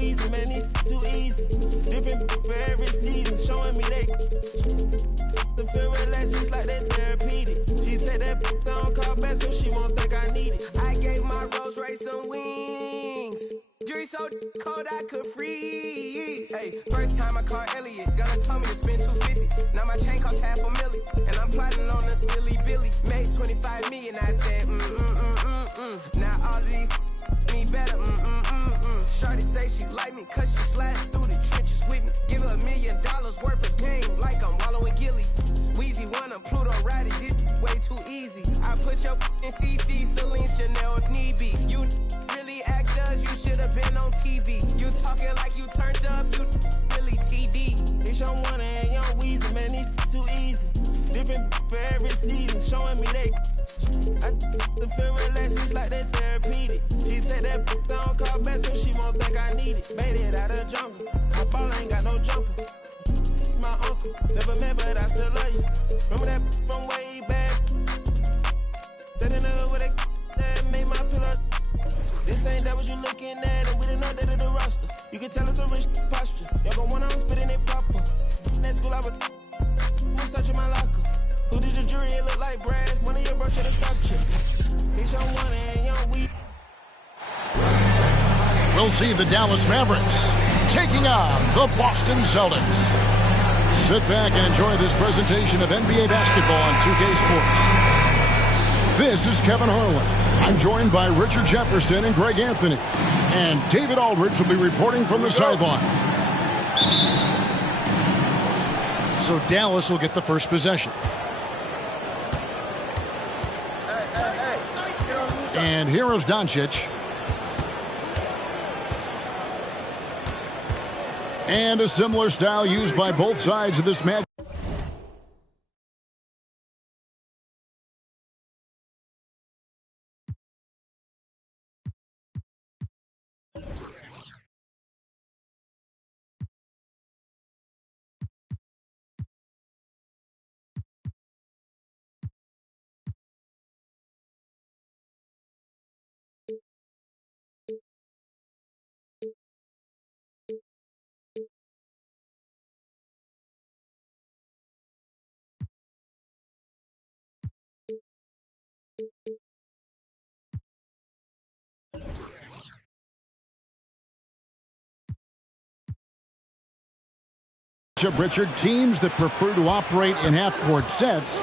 Weezy, man, it's too easy. Different for every season, showing me they the feel relaxed, it's like they therapeutic. She take that down, call back, so she won't think I need it. I gave my Rolls Royce some wings. Jury so cold I could freeze. Hey, first time I called Elliot, gonna tell me to spend $250. Now my chain costs $500,000, and I'm plotting on a silly Billy. Made $25 million, I said Now all of these me better, Shorty say she like me, cause she sliding through the trenches with me. Give her $1 million worth of game, like I'm wallowing Gilly. Weezy wanna Pluto ride it, this way too easy. I put your in CC, Celine Chanel if need be. You really actors, you should've been on TV. You talking like you turned up, you really TD. It's your one and young Weezy, man, it's too easy. Different for every season, showing me they I the feel relaxed, it's like they therapeutic. She take that down, call back, so she won't think I need it. Made it out of the jungle, my ball ain't got no jumper. My uncle, never met, but I still love you. Remember that from way back? That in the hood where that made my pillow. This ain't that what you looking at, and we didn't know that in the roster. You can tell it's a rich posture. Y'all gon' want on spitting it proper. At school I was searching my locker. Who did your jury? It look like brass. One of your broke to the structure. It's your one and young weed. We'll see the Dallas Mavericks taking on the Boston Celtics. Sit back and enjoy this presentation of NBA basketball on 2K Sports. This is Kevin Harlan. I'm joined by Richard Jefferson and Greg Anthony. And David Aldridge will be reporting from the sideline. So Dallas will get the first possession. And here is Doncic. And a similar style used by both sides of this match. Richard, teams that prefer to operate in half-court sets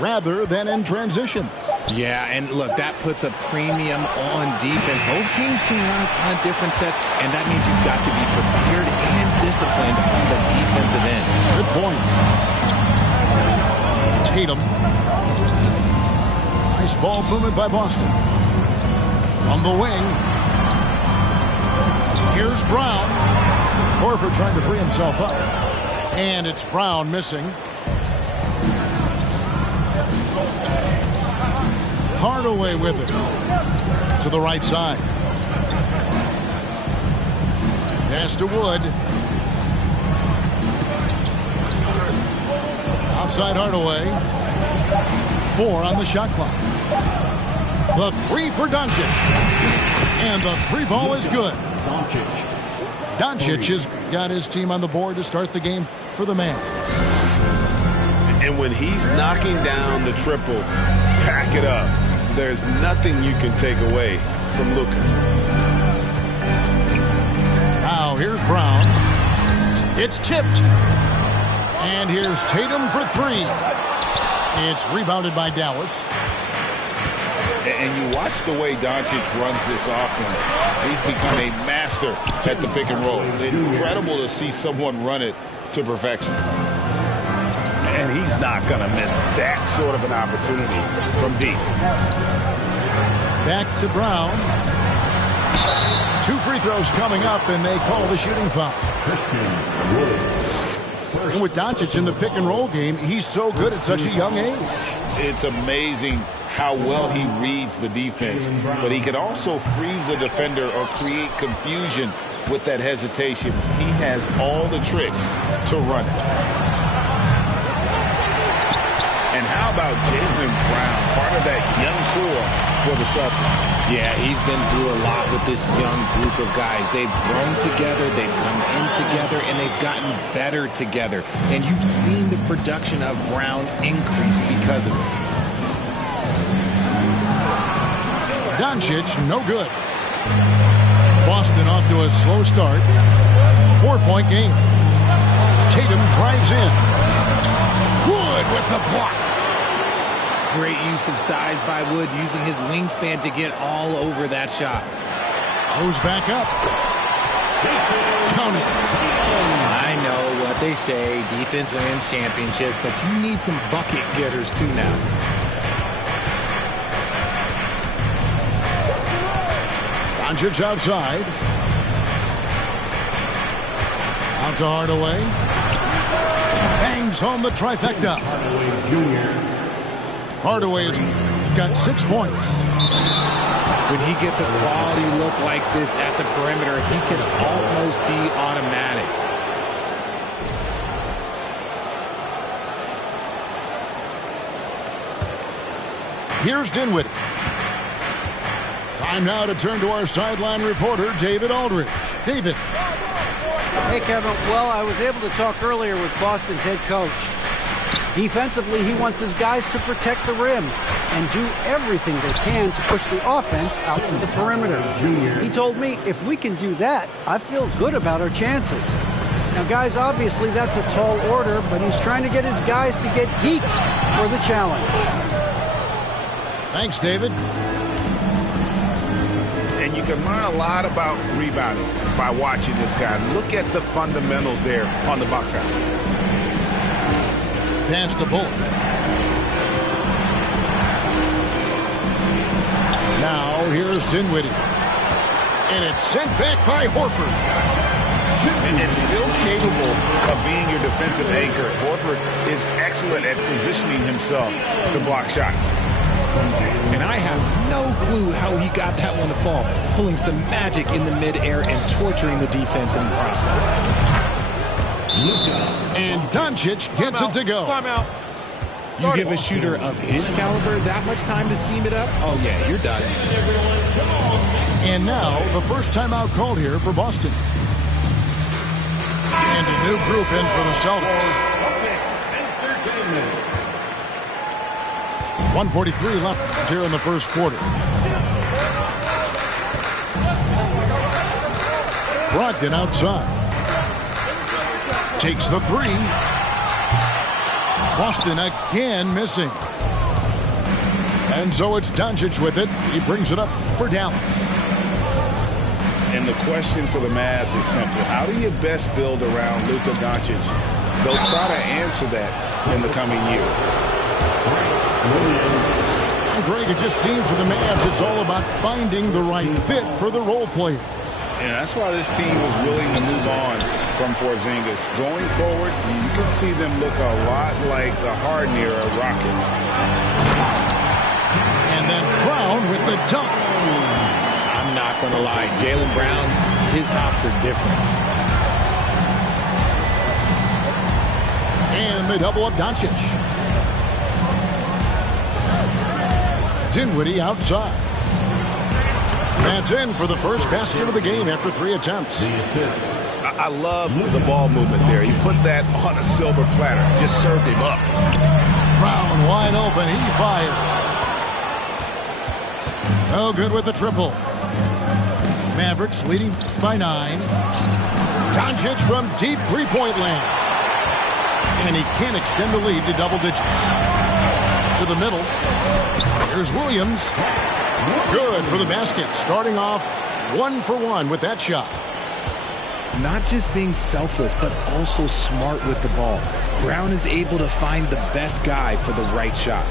rather than in transition. Yeah, and look, that puts a premium on defense. Both teams can run a ton of different sets, and that means you've got to be prepared and disciplined on the defensive end. Good point. Tatum. Nice ball movement by Boston. From the wing. Here's Brown. Horford trying to free himself up. And it's Brown missing. Hardaway with it. To the right side. Pass to Wood. Outside Hardaway. 4 on the shot clock. The 3 for Doncic. And the 3 ball is good. Doncic has got his team on the board to start the game for the man. And when he's knocking down the triple, pack it up. There's nothing you can take away from Luka. Now here's Brown. It's tipped. And here's Tatum for 3. It's rebounded by Dallas. And you watch the way Doncic runs this offense. He's become a master at the pick and roll. Incredible to see someone run it to perfection. And he's not going to miss that sort of an opportunity from deep. Back to Brown. 2 free throws coming up, and they call the shooting foul. And with Doncic in the pick and roll game, he's so good at such a young age. It's amazing how well he reads the defense, but he can also freeze the defender or create confusion with that hesitation. He has all the tricks to run it. And how about Jaylen Brown, part of that young core for the Celtics. Yeah, he's been through a lot with this young group of guys. They've grown together, they've come in together, and they've gotten better together. And you've seen the production of Brown increase because of it. Doncic, no good. Boston off to a slow start. 4-point game. Tatum drives in. Wood with the block. Great use of size by Wood, using his wingspan to get all over that shot. Goes back up. Count it. I know what they say, defense wins championships, but you need some bucket getters too now. Doncic outside. Out to Hardaway. Bangs home the trifecta. Hardaway's got 6 points. When he gets a quality look like this at the perimeter, he can almost be automatic. Here's Dinwiddie. Time now to turn to our sideline reporter, David Aldridge. David. Hey, Kevin. Well, I was able to talk earlier with Boston's head coach. Defensively, he wants his guys to protect the rim and do everything they can to push the offense out to the perimeter. He told me if we can do that, I feel good about our chances. Now, guys, obviously that's a tall order, but he's trying to get his guys to get geeked for the challenge. Thanks, David. And you can learn a lot about rebounding by watching this guy. Look at the fundamentals there on the box out. Pass to Bullock. Now here's Dinwiddie. And it's sent back by Horford. And it's still capable of being your defensive anchor. Horford is excellent at positioning himself to block shots. And I have no clue how he got that one to fall, pulling some magic in the midair and torturing the defense in the process. And Doncic gets it to go. Timeout. You give a shooter of his caliber that much time to seam it up? Oh, yeah, you're done. And now the first timeout called here for Boston. And a new group in for the Celtics. 1:43 left here in the first quarter. Brogdon outside. Takes the three. Boston again missing. And so it's Doncic with it. He brings it up for Dallas. And the question for the Mavs is simple. How do you best build around Luka Doncic? They'll try to answer that in the coming years. Greg, it just seems for the Mavs it's all about finding the right fit for the role players. And that's why this team was willing to move on from Porzingis. Going forward, you can see them look a lot like the Harden era Rockets. And then Brown with the dunk. I'm not going to lie. Jaylen Brown, his hops are different. And they double up Doncic. Dinwiddie outside. That's in for the first basket of the game after 3 attempts. I love the ball movement there. He put that on a silver platter. Just served him up. Brown wide open. He fires. Oh, good with the triple. Mavericks leading by 9. Doncic from deep three-point land. And he can't extend the lead to double digits. To the middle. Here's Williams. Good for the basket. Starting off 1 for 1 with that shot. Not just being selfless, but also smart with the ball. Brown is able to find the best guy for the right shot.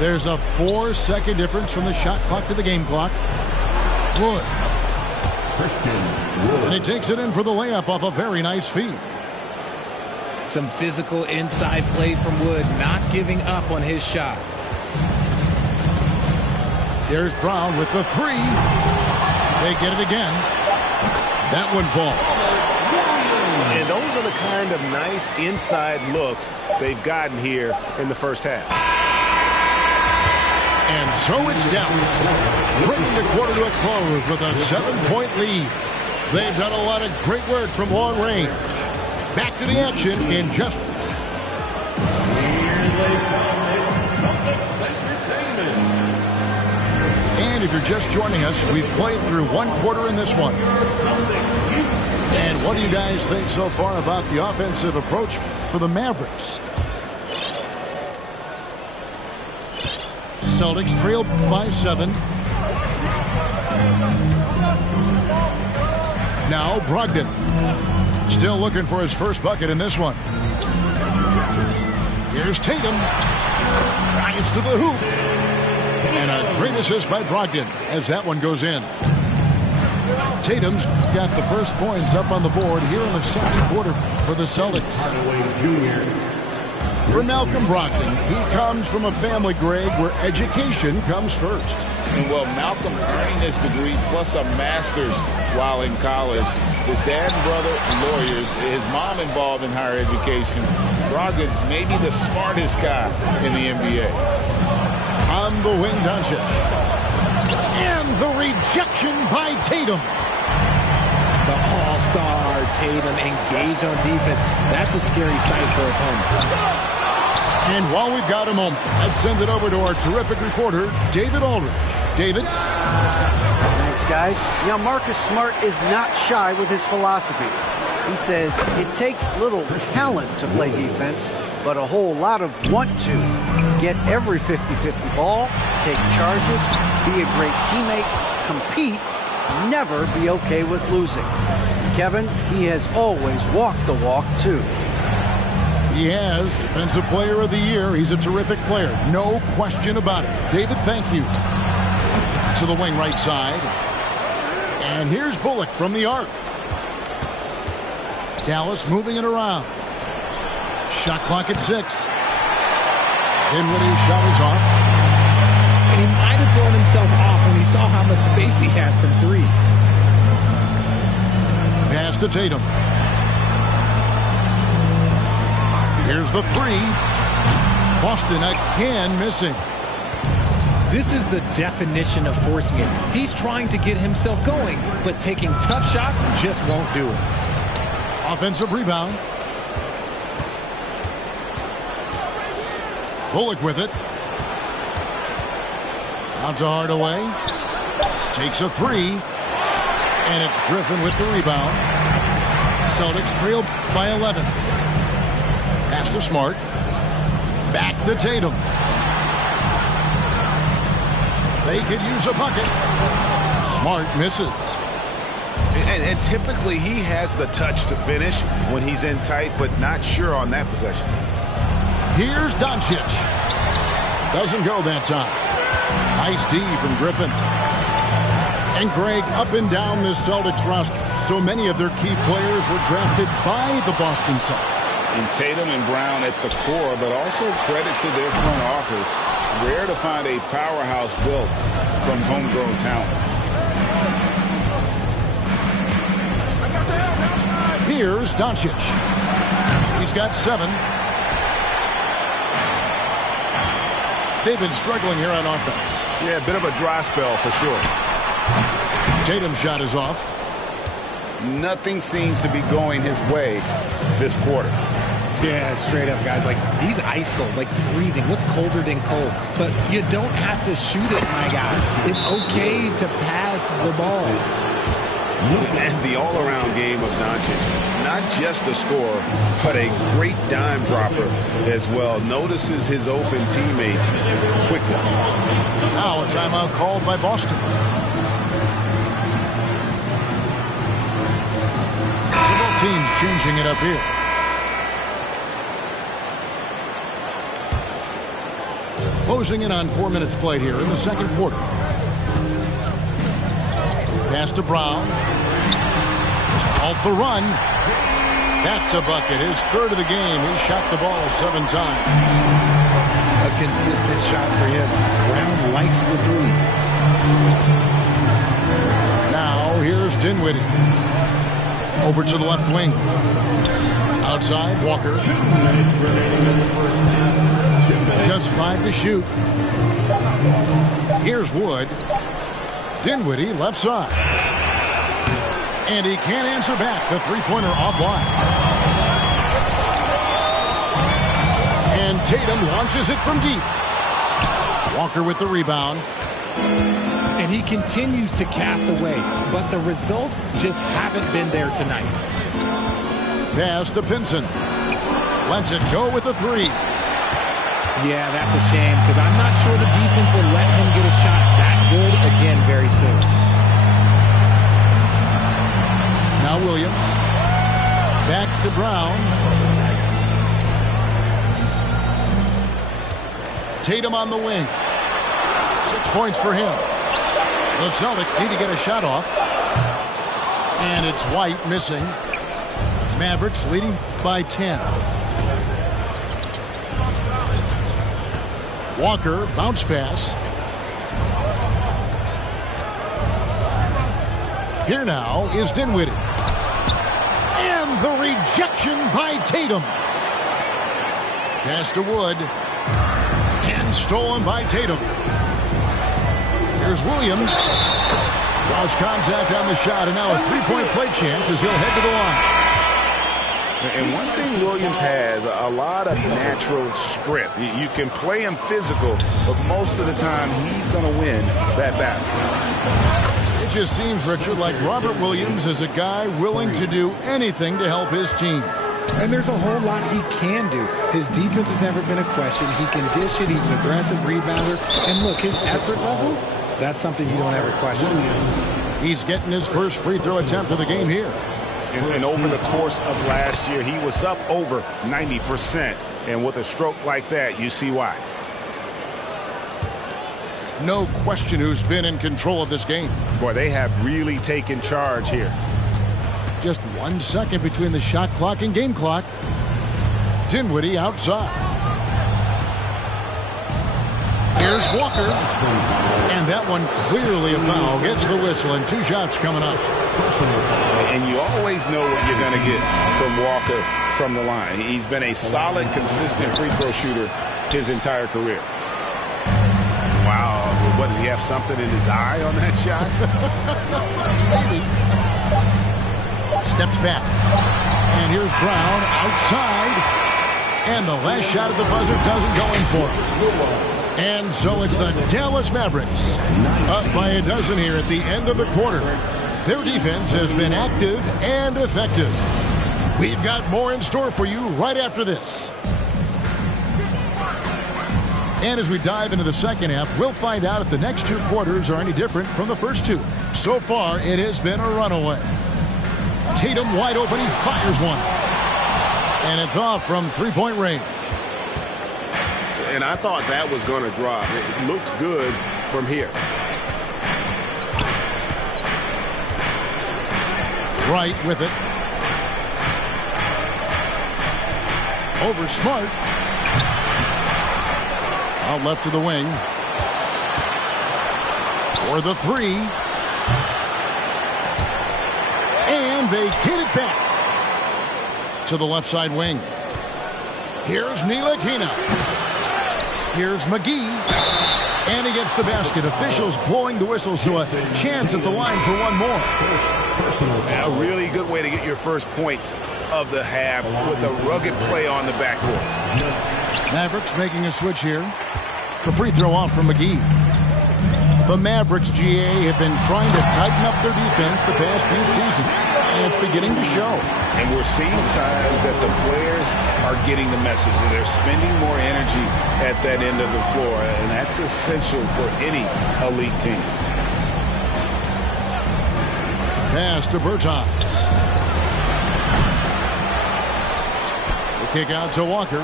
There's a 4-second difference from the shot clock to the game clock. Wood. And he takes it in for the layup off a very nice feed. Some physical inside play from Wood, not giving up on his shot. There's Brown with the 3. They get it again. That one falls. And those are the kind of nice inside looks they've gotten here in the first half. And so it's Dallas, bringing the quarter to a close with a 7-point lead. They've done a lot of great work from long range. Back to the action in just... And if you're just joining us, we've played through one quarter in this one. And what do you guys think so far about the offensive approach for the Mavericks? Celtics trail by 7. Now Brogdon. Still looking for his first bucket in this one. Here's Tatum. Drives to the hoop. And a great assist by Brogdon as that one goes in. Tatum's got the first points up on the board here in the second quarter for the Celtics. For Malcolm Brogdon, he comes from a family, Greg, where education comes first. Well, Malcolm earning his degree plus a master's while in college. His dad and brother lawyers, his mom involved in higher education. Brogdon may be the smartest guy in the NBA. On the wing, Doncic. And the rejection by Tatum. The all-star Tatum engaged on defense. That's a scary sight for opponents. And while we've got a moment, let's send it over to our terrific reporter, David Aldridge. David? Thanks, guys. Now, Marcus Smart is not shy with his philosophy. He says it takes little talent to play defense, but a whole lot of want to. Get every 50-50 ball, take charges, be a great teammate, compete, never be okay with losing. Kevin, he has always walked the walk, too. He has Defensive Player of the Year. He's a terrific player. No question about it. David, thank you. To the wing right side. And here's Bullock from the arc. Dallas moving it around. Shot clock at 6. Dinwiddie's shot is off. And he might have thrown himself off when he saw how much space he had from 3. Pass to Tatum. Here's the 3. Boston again missing. This is the definition of forcing it. He's trying to get himself going, but taking tough shots just won't do it. Offensive rebound. Bullock with it. Out to Hardaway. Takes a 3. And it's Griffin with the rebound. Celtics trail by 11. Pass to Smart. Back to Tatum. They could use a bucket. Smart misses. And typically he has the touch to finish when he's in tight, but not sure on that possession. Here's Doncic. Doesn't go that time. Nice D from Griffin. And Greg, up and down this Celtics roster, so many of their key players were drafted by the Boston Celtics. And Tatum and Brown at the core, but also credit to their front office. Rare to find a powerhouse built from homegrown talent. Here's Doncic. He's got 7. They've been struggling here on offense. Yeah, a bit of a dry spell for sure. Tatum's shot is off. Nothing seems to be going his way this quarter. Yeah, straight up, guys. Like, he's ice cold, like freezing. What's colder than cold? But you don't have to shoot it, my guy. It's okay to pass the ball. And the all-around game of Doncic, not just a scorer, but a great dime dropper as well. Notices his open teammates quickly. Now a timeout called by Boston. Several teams changing it up here. Closing in on 4 minutes played here in the second quarter. Pass to Brown. Halt the run. That's a bucket. His 3rd of the game. He shot the ball 7 times. A consistent shot for him. Brown likes the 3. Now here's Dinwiddie. Over to the left wing. Outside, Walker. Just 5 to shoot. Here's Wood. Dinwiddie left side. And he can't answer back. The three-pointer offline. And Tatum launches it from deep. Walker with the rebound. And he continues to cast away, but the results just haven't been there tonight. Pass to Pinson. Lets it go with the three. Yeah, that's a shame, because I'm not sure the defense will let him get a shot that good again very soon. Now Williams. Back to Brown. Tatum on the wing. 6 points for him. The Celtics need to get a shot off. And it's White missing. Mavericks leading by 10. Walker, bounce pass. Here now is Dinwiddie. And the rejection by Tatum. Pass to Wood. And stolen by Tatum. Here's Williams. Draws contact on the shot, and now a three-point play chance as he'll head to the line. And one thing Williams has, a lot of natural strength. You can play him physical, but most of the time he's going to win that battle. It just seems, Richard, like Robert Williams is a guy willing to do anything to help his team. And there's a whole lot he can do. His defense has never been a question. He can dish it. He's an aggressive rebounder. And look, his effort level, that's something you don't ever question. He's getting his first free throw attempt of the game here. And over the course of last year, he was up over 90%. And with a stroke like that, you see why. No question who's been in control of this game. Boy, they have really taken charge here. Just 1 second between the shot clock and game clock. Dinwiddie outside. Here's Walker. And that one clearly a foul. Gets the whistle, and 2 shots coming up. And you always know what you're going to get from Walker from the line. He's been a solid, consistent free throw shooter his entire career. Wow. What, did he have something in his eye on that shot? Maybe. Steps back. And here's Brown outside. And the last shot at the buzzer doesn't go in for him. And so it's the Dallas Mavericks up by a dozen here at the end of the quarter. Their defense has been active and effective. We've got more in store for you right after this. And as we dive into the second half, we'll find out if the next 2 quarters are any different from the first 2. So far, it has been a runaway. Tatum wide open, he fires one. And it's off from three-point range. And I thought that was going to drop. It looked good from here. Right with it. Over Smart. Out left to the wing. For the three. And they get it back to the left side wing. Here's Ntilikina. Here's McGee. And he gets the basket. Officials blowing the whistle, so a chance at the line for one more. A really good way to get your first points of the half with a rugged play on the backcourt. Mavericks making a switch here. The free throw off from McGee. The Mavericks, GA, have been trying to tighten up their defense the past few seasons, and it's beginning to show. And we're seeing signs that the players are getting the message, and they're spending more energy at that end of the floor, and that's essential for any elite team. Pass to Bertans. The kick out to Walker.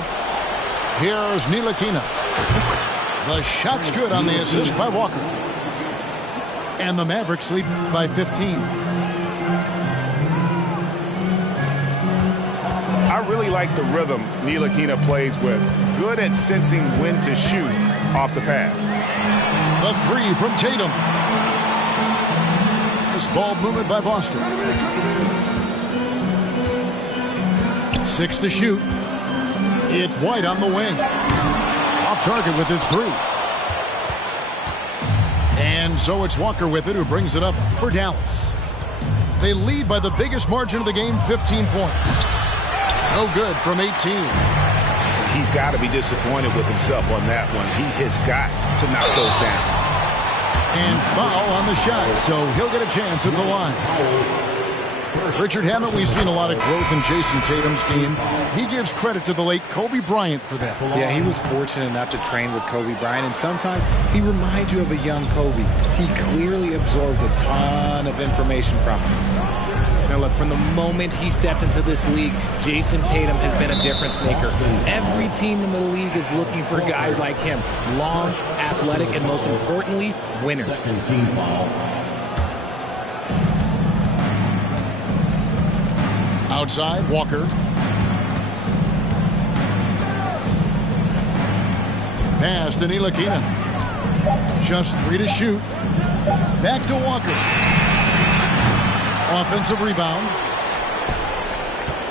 Here's Ntilikina. The shot's good on the assist by Walker. And the Mavericks lead by 15. I really like the rhythm Ntilikina plays with. Good at sensing when to shoot off the pass. The three from Tatum. This ball movement by Boston. 6 to shoot. It's White on the wing. Off target with his 3. And so it's Walker with it, who brings it up for Dallas. They lead by the biggest margin of the game, 15 points. No good from 18. He's got to be disappointed with himself on that one. He has got to knock those down. And foul on the shot, so he'll get a chance at the line. Richard, haven't we seen a lot of growth in Jason Tatum's game? He gives credit to the late Kobe Bryant for that. Yeah, he was fortunate enough to train with Kobe Bryant, and sometimes he reminds you of a young Kobe. He clearly absorbed a ton of information from him. Now look, from the moment he stepped into this league, Jason Tatum has been a difference maker. Every team in the league is looking for guys like him. Long, athletic, and most importantly, winners. Outside, Walker. Pass to Ntilikina. Just 3 to shoot. Back to Walker. Offensive rebound.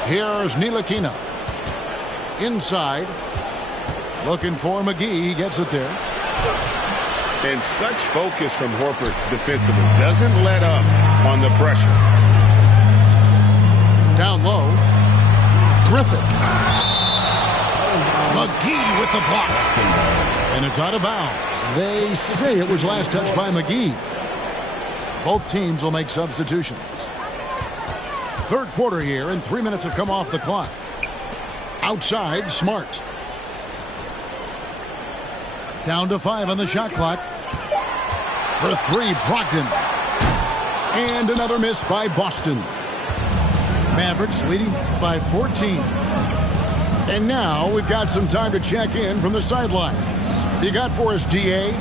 Here's Ntilikina. Inside. Looking for McGee. He gets it there. And such focus from Horford defensively. Doesn't let up on the pressure. Down low. Griffith. McGee with the block. And it's out of bounds. They say it was last touched by McGee. Both teams will make substitutions. Third quarter here, and 3 minutes have come off the clock. Outside, Smart. Down to 5 on the shot clock. For 3, Brogdon. And another miss by Boston. Mavericks leading by 14. And now we've got some time to check in from the sidelines. You got for us, DA?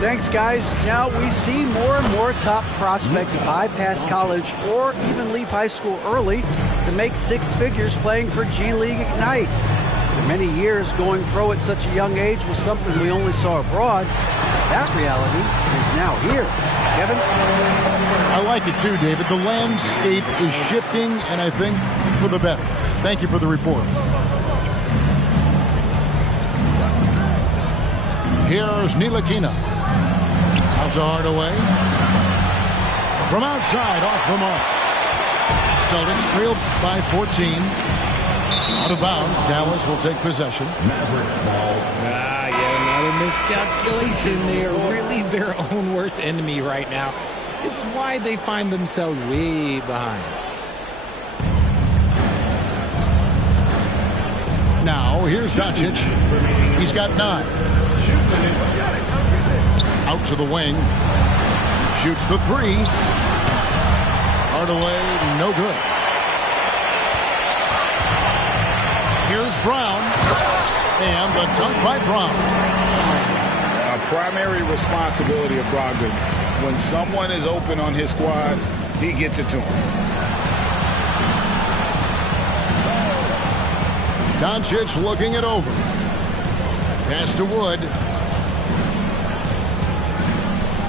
Thanks, guys. Now we see more and more top prospects bypass college or even leave high school early to make 6 figures playing for G League Ignite. For many years, going pro at such a young age was something we only saw abroad. That reality is now here. Kevin? I like it too, David. The landscape is shifting, and I think for the better. Thank you for the report. Here's Ntilikina. Out to Hardaway. From outside, off the mark. Celtics trailed by 14. Out of bounds. Dallas will take possession. Yet another miscalculation. They are really their own worst enemy right now. It's why they find themselves way behind. Now, here's Doncic. He's got 9. Out to the wing. Shoots the 3. Hardaway, no good. Here's Brown. And the dunk by Brown. A primary responsibility of Brogdon. When someone is open on his squad, he gets it to him. Doncic looking it over. Pass to Wood.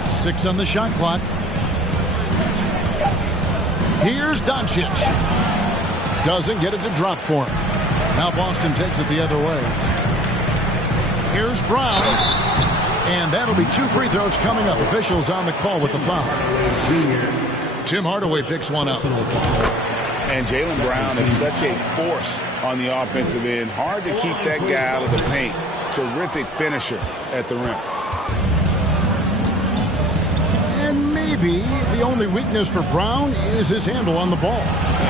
6 on the shot clock. Here's Doncic. Doesn't get it to drop for him. Now Boston takes it the other way. Here's Brown. And that'll be 2 free throws coming up. Officials on the call with the foul. Tim Hardaway picks one up. And Jaylen Brown is such a force on the offensive end. Hard to keep that guy out of the paint. Terrific finisher at the rim. And maybe the only weakness for Brown is his handle on the ball.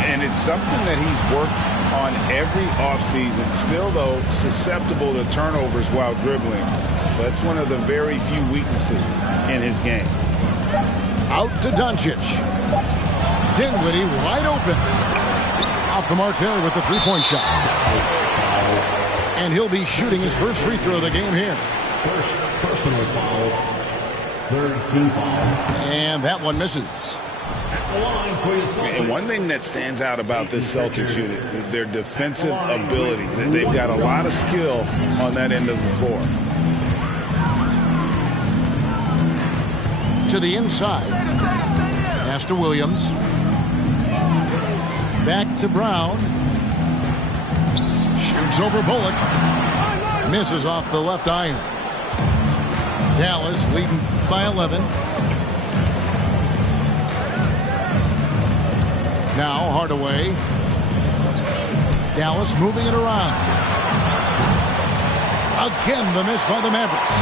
And it's something that he's worked on every offseason. Still, though, susceptible to turnovers while dribbling. That's one of the very few weaknesses in his game. Out to Doncic. Dinwiddie wide open. Off the mark there with the three-point shot. And he'll be shooting his first free throw of the game here. First personal foul. Third team foul. And that one misses. That's the line for your Celtics. And one thing that stands out about this Celtics unit, their defensive abilities. They've got a lot of skill on that end of the floor. To the inside. Pass to Williams. Back to Brown. Shoots over Bullock. Misses off the left iron. Dallas leading by 11. Now Hardaway. Dallas moving it around. Again, the miss by the Mavericks.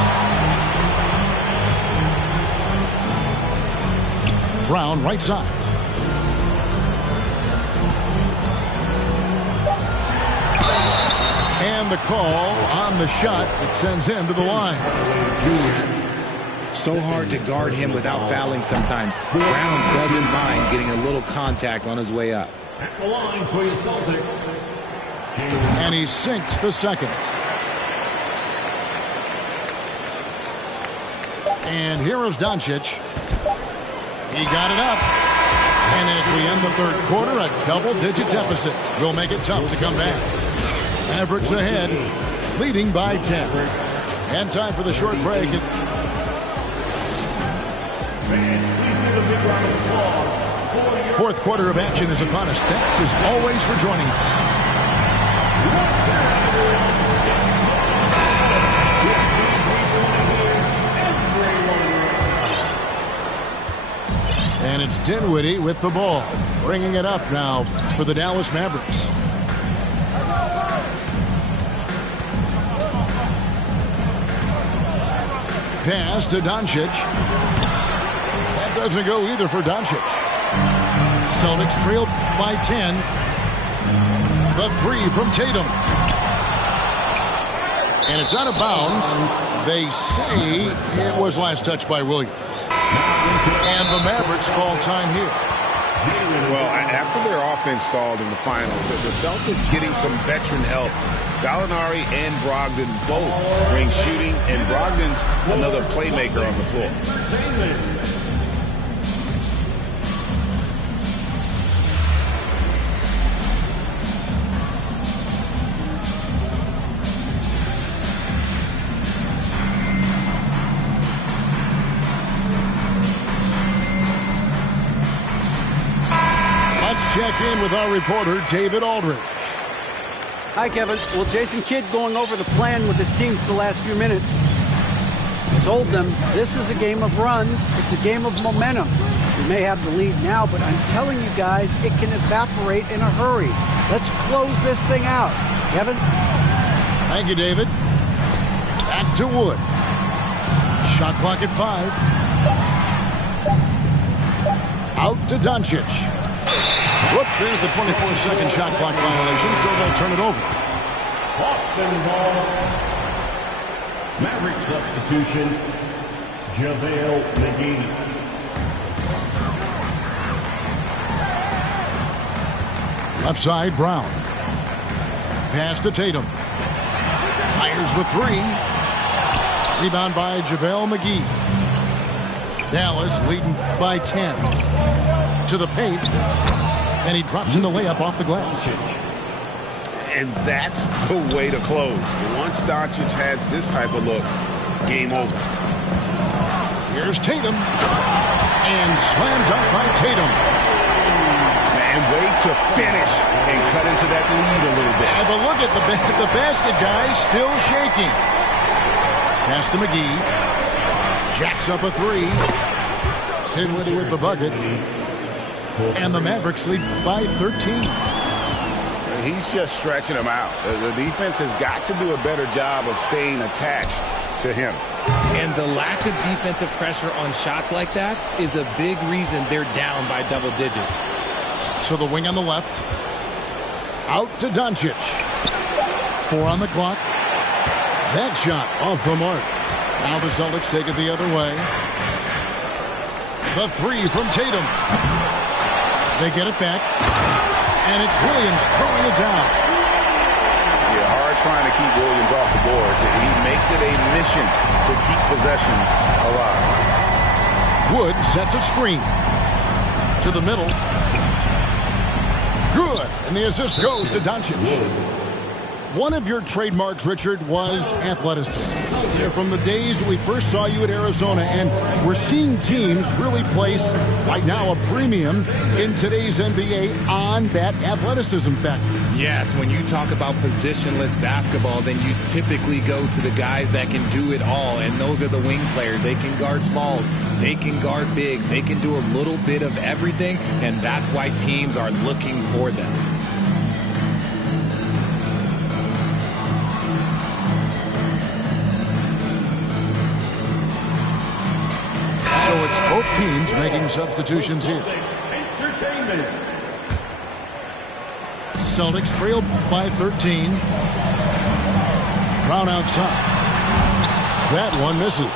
Brown, right side. And the call on the shot that sends him to the line. So hard to guard him without fouling sometimes. Brown doesn't mind getting a little contact on his way up. At the line for your Celtics. And he sinks the second. And here is Doncic. He got it up. And as we end the third quarter, a double-digit deficit will make it tough to come back. Mavericks ahead, leading by 10. And time for the short break. Fourth quarter of action is upon us. Thanks as always for joining us. And it's Dinwiddie with the ball, bringing it up now for the Dallas Mavericks. Pass to Doncic. That doesn't go either for Doncic. Celtics trailed by 10. The three from Tatum. And it's out of bounds. They say it was last touched by Williams. And the Mavericks call time here. Well, after their offense stalled in the finals, the Celtics getting some veteran help. Gallinari and Brogdon both bring shooting, and Brogdon's another playmaker on the floor. Check in with our reporter, David Aldridge. Hi, Kevin. Well, Jason Kidd going over the plan with his team for the last few minutes. I told them this is a game of runs. It's a game of momentum. We may have the lead now, but I'm telling you guys, it can evaporate in a hurry. Let's close this thing out. Kevin? Thank you, David. Back to Wood. Shot clock at 5. Out to Doncic. Whoops, there's the 24-second shot clock violation, so they'll turn it over. Boston ball. Maverick substitution. JaVale McGee. Left side, Brown. Pass to Tatum. Fires the three. Rebound by JaVale McGee. Dallas leading by 10. To the paint. And he drops in the layup off the glass. And that's the way to close. Once Doncic has this type of look, game over. Here's Tatum. And slam dunk by Tatum. And way to finish and cut into that lead a little bit. Yeah, but look at the basket guy still shaking. Pass to McGee. Jacks up a three. Dinwiddie with the bucket. And the Mavericks lead by 13. He's just stretching them out. The defense has got to do a better job of staying attached to him. And the lack of defensive pressure on shots like that is a big reason they're down by double digits. So the wing on the left. Out to Doncic. 4 on the clock. That shot off the mark. Now the Celtics take it the other way. The three from Tatum. They get it back. And it's Williams throwing it down. Yeah, hard trying to keep Williams off the board. He makes it a mission to keep possessions alive. Wood sets a screen. To the middle. Good. And the assist goes to Doncic. One of your trademarks, Richard, was athleticism. From the days that we first saw you at Arizona, and we're seeing teams really place, right now, a premium in today's NBA on that athleticism factor. Yes, when you talk about positionless basketball, then you typically go to the guys that can do it all, and those are the wing players. They can guard smalls, they can guard bigs, they can do a little bit of everything, and that's why teams are looking for them. So it's both teams making substitutions here. Celtics trail by 13. Brown outside. That one misses.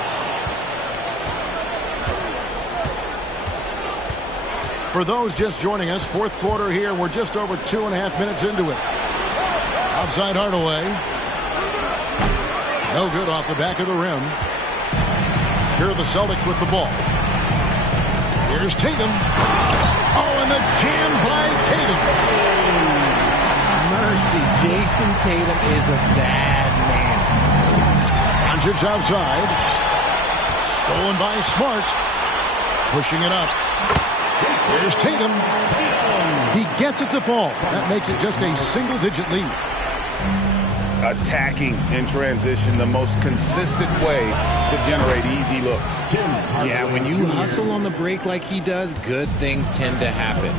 For those just joining us, fourth quarter here. We're just over 2.5 minutes into it. Outside Hardaway. No good off the back of the rim. Here are the Celtics with the ball. Here's Tatum. Oh, and the jam by Tatum. Mercy, Jason Tatum is a bad man. Doncic outside. Stolen by Smart. Pushing it up. Here's Tatum. He gets it to fall. That makes it just a single-digit lead. Attacking in transition, the most consistent way to generate easy looks. Yeah, when you hustle on the break like he does, good things tend to happen.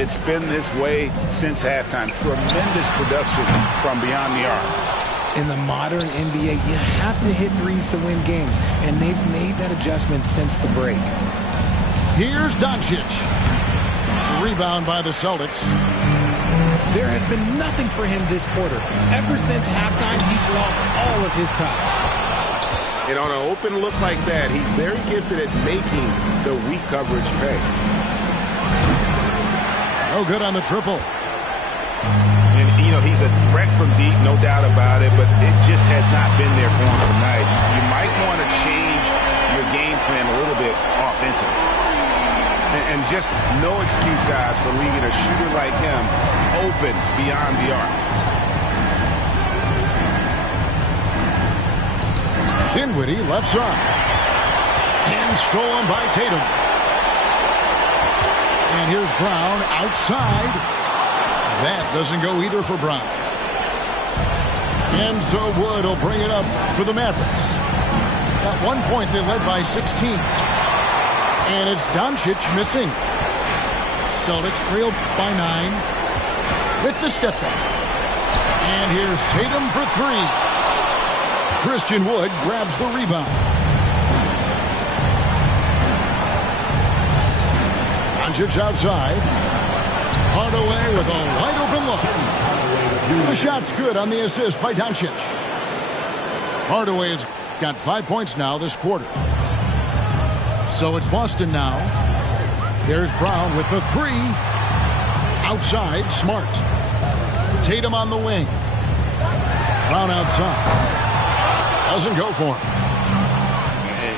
It's been this way since halftime. Tremendous production from beyond the arc. In the modern NBA, you have to hit threes to win games, and they've made that adjustment since the break. Here's Doncic. Rebound by the Celtics. There has been nothing for him this quarter. Ever since halftime, he's lost all of his touch. And on an open look like that, he's very gifted at making the weak coverage pay. No good on the triple. And, you know, he's a threat from deep, no doubt about it, but it just has not been there for him tonight. You might want to change your game plan a little bit offensively. And just no excuse, guys, for leaving a shooter like him open beyond the arc. Dinwiddie left side. And stolen by Tatum. And here's Brown outside. That doesn't go either for Brown. And so Wood will bring it up for the Mavericks. At one point, they led by 16. And it's Doncic missing. Celtics trail by 9 with the step back. And here's Tatum for 3. Christian Wood grabs the rebound. Doncic outside. Hardaway with a wide open look. The shot's good on the assist by Doncic. Hardaway has got 5 points now this quarter. So it's Boston now. There's Brown with the 3. Outside, Smart. Tatum on the wing. Brown outside. Doesn't go for him.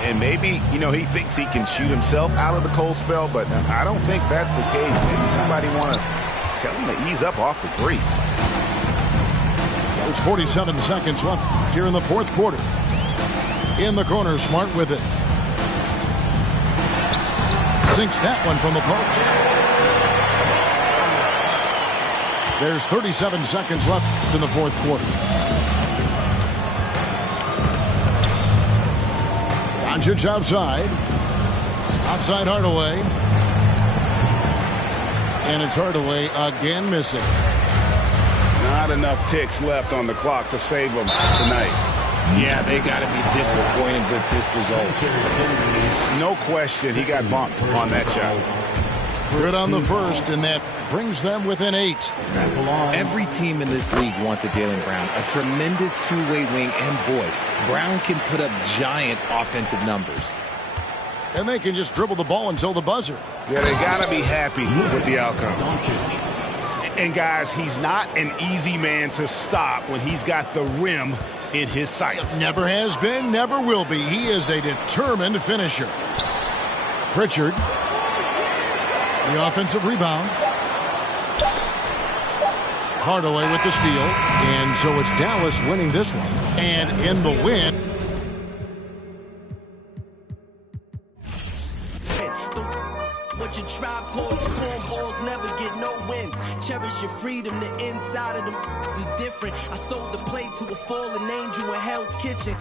And maybe, you know, he thinks he can shoot himself out of the cold spell, but I don't think that's the case. Maybe somebody want to tell him to ease up off the threes. There's 47 seconds left here in the fourth quarter. In the corner, Smart with it. Sinks that one from the post. There's 37 seconds left in the fourth quarter. Doncic outside. Outside Hardaway. And it's Hardaway again missing. Not enough ticks left on the clock to save them tonight. Yeah, they got to be disappointed with this result. No question, he got bumped on that shot. Good on the first, and that brings them within 8. Every team in this league wants a Jaylen Brown, a tremendous two-way wing, and boy, Brown can put up giant offensive numbers. And they can just dribble the ball until the buzzer. Yeah, they got to be happy with the outcome. And guys, he's not an easy man to stop when he's got the rim in his sights. Never has been, never will be. He is a determined finisher. Pritchard. The offensive rebound. Hardaway with the steal. And so it's Dallas winning this one. And in the win. What your tribe calls cornballs never get no wins. Cherish your freedom, the inside of them is different. I sold the plate to a fallen angel in Hell's Kitchen.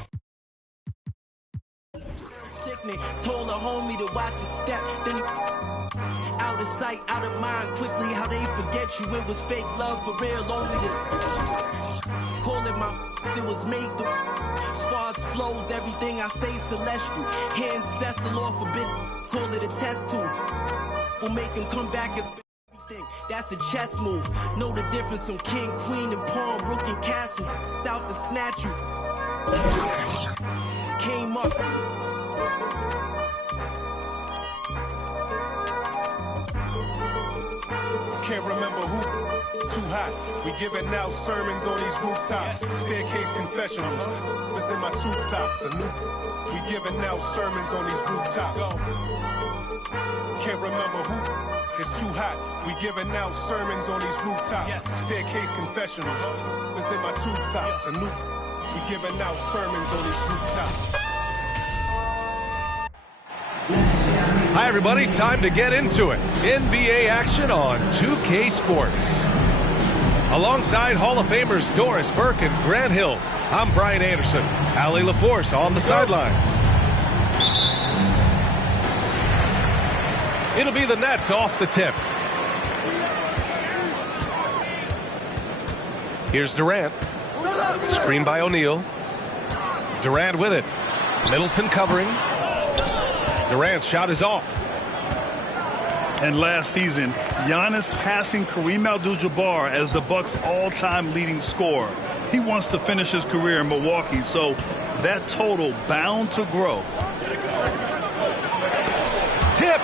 Sickening, told a homie to watch your step, then out of sight, out of mind quickly. How they forget you, it was fake love for real, only this. Call it my, it was made to. As far as flows, everything I say celestial. Hand Cecil off a bit, call it a test tube. We'll make him come back and spend everything. That's a chess move. Know the difference from king, queen, and pawn, rook, and castle. Out to snatch you. Came up. Can't remember who. Too hot. We giving out sermons on these rooftops. Staircase confessionals. It's in my tube tops. We giving out sermons on these rooftops. Can't remember who. It's too hot. We giving out sermons on these rooftops. Staircase confessionals. It's in my tube tops. We giving out sermons on these rooftops. Hi, everybody. Time to get into it. NBA action on 2K Sports. Alongside Hall of Famers Doris Burke and Grant Hill, I'm Brian Anderson. Allie LaForce on the sidelines. It'll be the Nets off the tip. Here's Durant. Screen by O'Neal. Durant with it. Middleton covering. Durant's shot is off. And last season, Giannis passing Kareem Abdul-Jabbar as the Bucks' all-time leading scorer. He wants to finish his career in Milwaukee, so that total bound to grow. Tipped.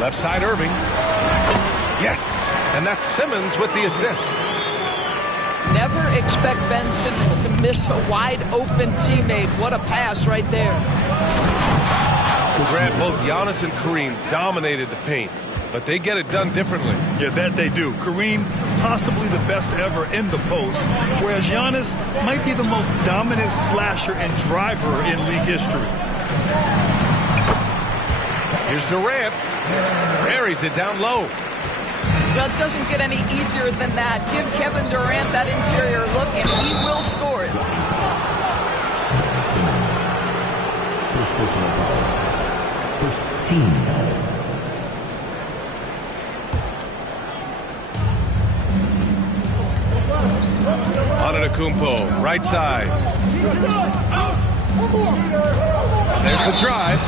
Left side Irving. Yes, and that's Simmons with the assist. Never expect Ben Simmons to miss a wide-open teammate. What a pass right there. Grant, both Giannis and Kareem dominated the paint, but they get it done differently. Yeah, that they do. Kareem, possibly the best ever in the post, whereas Giannis might be the most dominant slasher and driver in league history. Here's Durant. Buries it down low. Well, it doesn't get any easier than that. Give Kevin Durant that interior look, and he will score it. First personal foul. First team foul. Antetokounmpo, right side. There's the drive.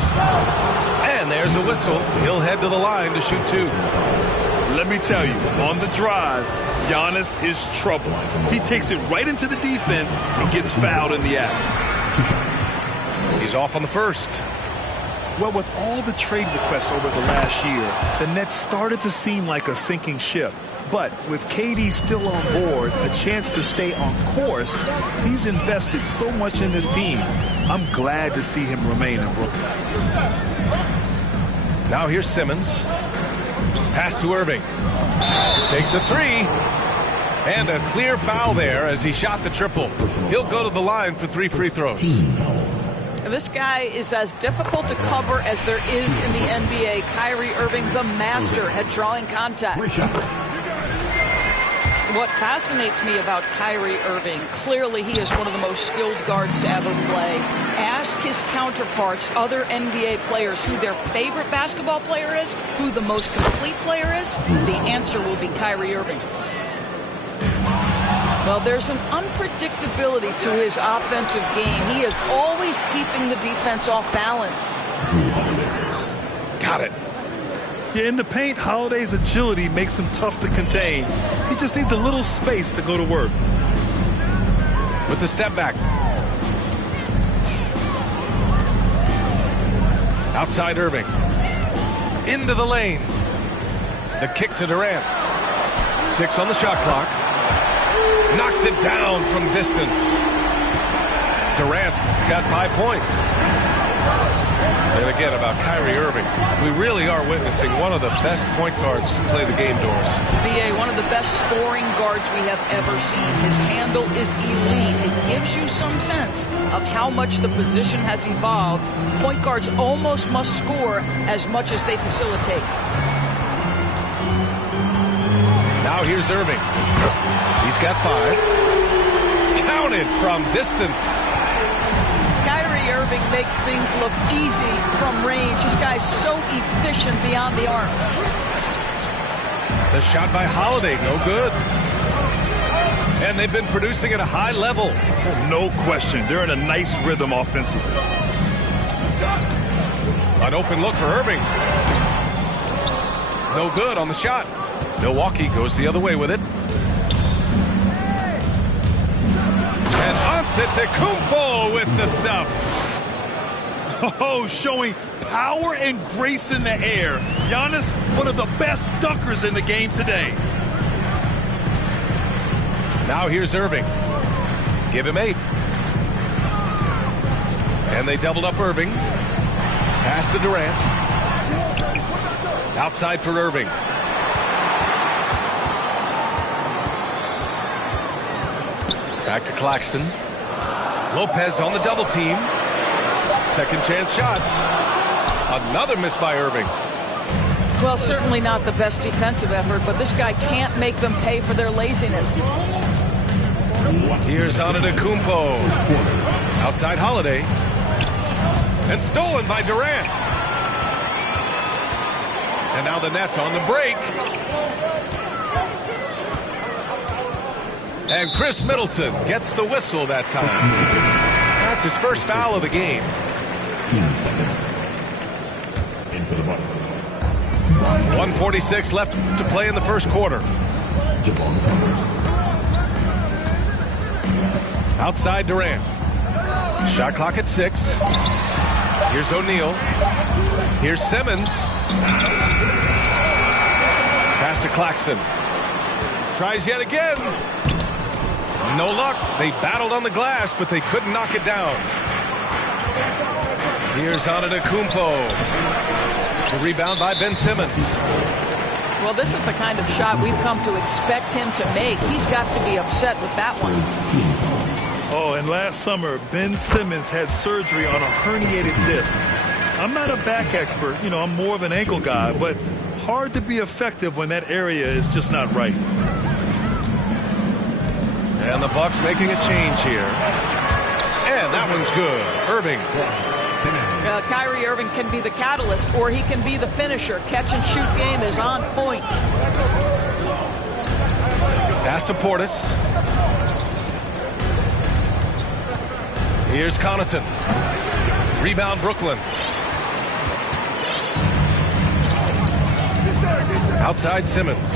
And there's a whistle. He'll head to the line to shoot two. Let me tell you, on the drive, Giannis is trouble. He takes it right into the defense and gets fouled in the act. He's off on the first. Well, with all the trade requests over the last year, the Nets started to seem like a sinking ship. But with KD still on board, a chance to stay on course, he's invested so much in this team. I'm glad to see him remain in Brooklyn. Now here's Simmons. Pass to Irving. Takes a three. And a clear foul there as he shot the triple. He'll go to the line for 3 free throws. This guy is as difficult to cover as there is in the NBA. Kyrie Irving, the master at drawing contact. What fascinates me about Kyrie Irving, clearly he is one of the most skilled guards to ever play. Ask his counterparts, other NBA players, who their favorite basketball player is, who the most complete player is. The answer will be Kyrie Irving. Well, there's an unpredictability to his offensive game. He is always keeping the defense off balance. Got it. Yeah, in the paint, Holiday's agility makes him tough to contain. He just needs a little space to go to work. With the step back. Outside Irving. Into the lane. The kick to Durant. 6 on the shot clock. Knocks it down from distance. Durant's got 5 points. And again, about Kyrie Irving, we really are witnessing one of the best point guards to play the game, Doris. BA, one of the best scoring guards we have ever seen. His handle is elite. It gives you some sense of how much the position has evolved. Point guards almost must score as much as they facilitate. Now here's Irving. He's got 5. Counted from distance. Kyrie Irving makes things look easy from range. This guy's so efficient beyond the arc. The shot by Holiday, no good. And they've been producing at a high level. No question. They're in a nice rhythm offensively. An open look for Irving. No good on the shot. Milwaukee goes the other way with it. And Antetokounmpo with the stuff. Oh, showing power and grace in the air. Giannis, one of the best dunkers in the game today. Now here's Irving. Give him 8. And they doubled up Irving. Pass to Durant. Outside for Irving. Back to Claxton. Lopez on the double team. Second chance shot. Another miss by Irving. Well, certainly not the best defensive effort, but this guy can't make them pay for their laziness. Here's Antetokounmpo. Outside Holiday. And stolen by Durant. And now the Nets on the break. And Chris Middleton gets the whistle that time. That's his first foul of the game. 2 seconds. In for the Bucks. 1:46 left to play in the first quarter. Outside Durant. Shot clock at 6. Here's O'Neal. Here's Simmons. Pass to Claxton. Tries yet again. No luck. They battled on the glass, but they couldn't knock it down. Here's Antetokounmpo. The rebound by Ben Simmons. Well, this is the kind of shot we've come to expect him to make. He's got to be upset with that one. Oh, and last summer, Ben Simmons had surgery on a herniated disc. I'm not a back expert. You know, I'm more of an ankle guy, but hard to be effective when that area is just not right. And the Bucks making a change here. And that one's good. Irving. Kyrie Irving can be the catalyst, or he can be the finisher. Catch-and-shoot game is on point. Pass to Portis. Here's Connaughton. Rebound Brooklyn. Outside Simmons.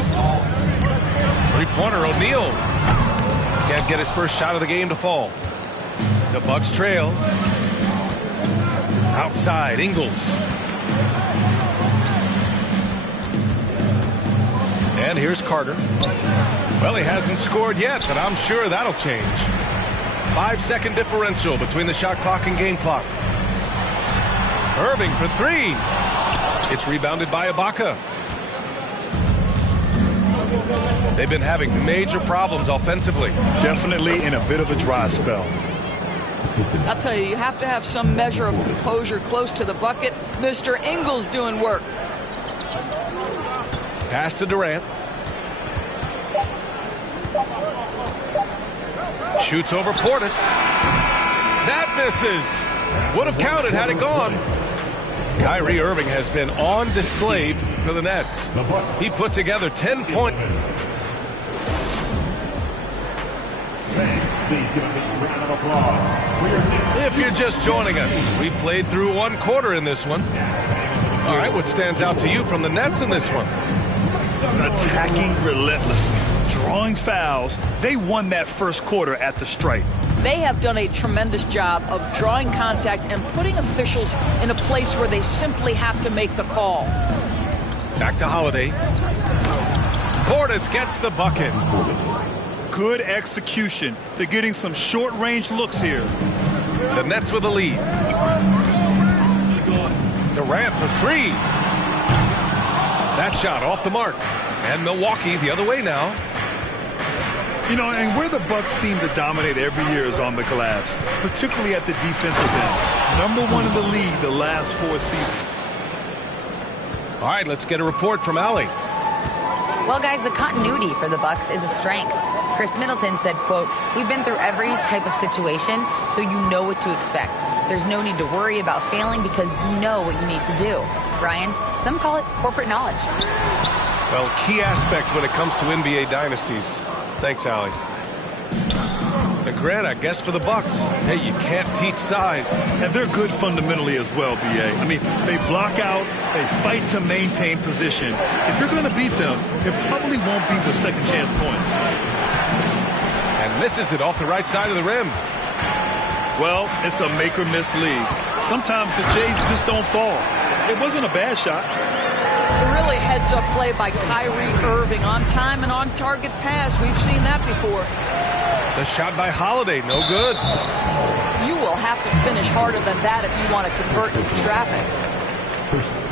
Three-pointer O'Neal. Can't get his first shot of the game to fall. The Bucks trail. Outside Ingles. And here's Carter. Well, he hasn't scored yet, but I'm sure that'll change. 5-second differential between the shot clock and game clock. Irving for 3. It's rebounded by Ibaka. They've been having major problems offensively. Definitely in a bit of a dry spell. I'll tell you, you have to have some measure of composure close to the bucket. Mr. Ingles doing work. Pass to Durant. Shoots over Portis. That misses. Would have counted had it gone. Kyrie Irving has been on display for the Nets. He put together 10 points. If you're just joining us, we played through 1 quarter in this one. All right, what stands out to you from the Nets in this one? Attacking relentlessly, drawing fouls. They won that first quarter at the stripe. They have done a tremendous job of drawing contact and putting officials in a place where they simply have to make the call. Back to Holiday. Portis gets the bucket. Good execution. They're getting some short-range looks here. The Nets with a lead. Durant for three. That shot off the mark. And Milwaukee the other way now. You know, and where the Bucks seem to dominate every year is on the glass, particularly at the defensive end. #1 in the league the last 4 seasons. All right, let's get a report from Allie. Well, guys, the continuity for the Bucks is a strength. Chris Middleton said, quote, "We've been through every type of situation, so you know what to expect. There's no need to worry about failing because you know what you need to do." Brian, some call it corporate knowledge. Well, key aspect when it comes to NBA dynasties. Thanks, Allie. And Grant, I guess for the Bucks, hey, you can't teach size. And they're good fundamentally as well, B.A. I mean, they block out, they fight to maintain position. If you're going to beat them, it probably won't be the second chance points. And misses it off the right side of the rim. Well, it's a make or miss league. Sometimes the Jays just don't fall. It wasn't a bad shot. A really heads-up play by Kyrie Irving. On time and on target pass. We've seen that before. The shot by Holiday, no good. You will have to finish harder than that if you want to convert into traffic.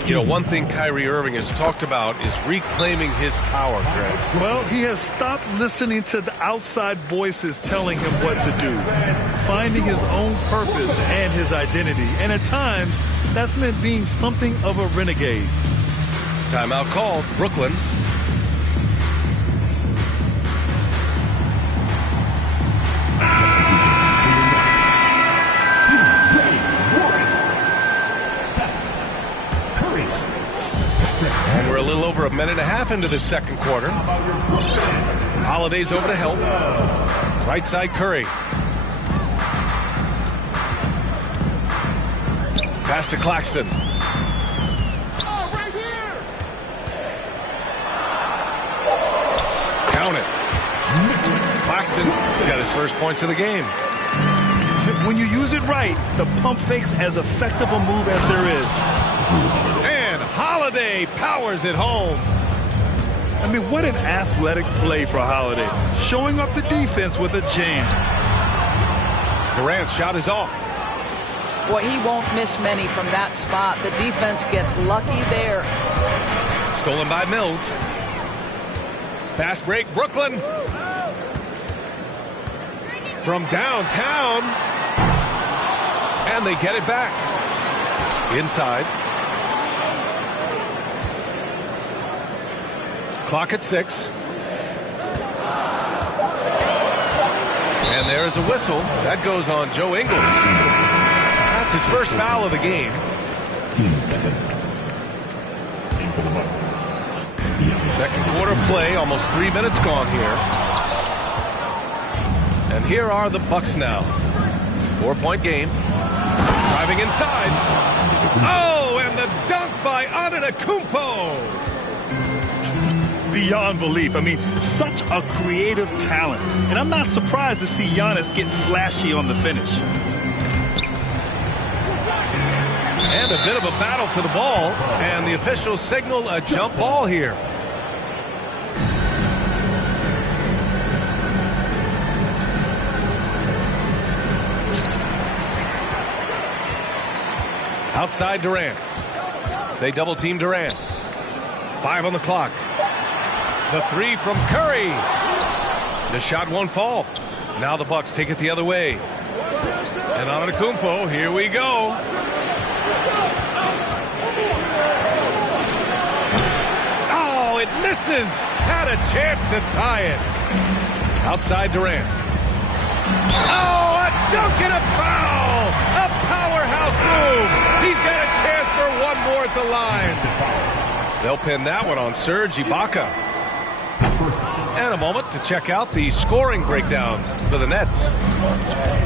You know, one thing Kyrie Irving has talked about is reclaiming his power, Greg. Well, he has stopped listening to the outside voices telling him what to do, finding his own purpose and his identity. And at times, that's meant being something of a renegade. Timeout called, Brooklyn. And we're a little over a minute and a half into the second quarter. Holiday's over to help. Right side, Curry. Pass to Claxton. Count it. Claxton's got his first points of the game. When you use it right, the pump fake's as effective a move as there is. And Holiday powers it home. I mean, what an athletic play for Holiday. Showing up the defense with a jam. Durant's shot is off. Boy, he won't miss many from that spot. The defense gets lucky there. Stolen by Mills. Fast break, Brooklyn. From downtown. And they get it back. Inside. Clock at 6. And there's a whistle. That goes on Joe Ingles. That's his first foul of the game. 2 seconds. Aim for the Bucks. Second quarter play, almost 3 minutes gone here. And here are the Bucks now. 4-point game. Driving inside. Oh, and the dunk by Antetokounmpo. Beyond belief. I mean, such a creative talent. And I'm not surprised to see Giannis get flashy on the finish. And a bit of a battle for the ball. And the officials signal a jump ball here. Outside Durant. They double team Durant. 5 on the clock. The 3 from Curry. The shot won't fall. Now the Bucks take it the other way. And Antetokounmpo, here we go. Oh, it misses. Had a chance to tie it. Outside Durant. Oh, a dunk and a foul. A powerhouse move. He's got a chance for one more at the line. They'll pin that one on Serge Ibaka. And a moment to check out the scoring breakdown for the Nets.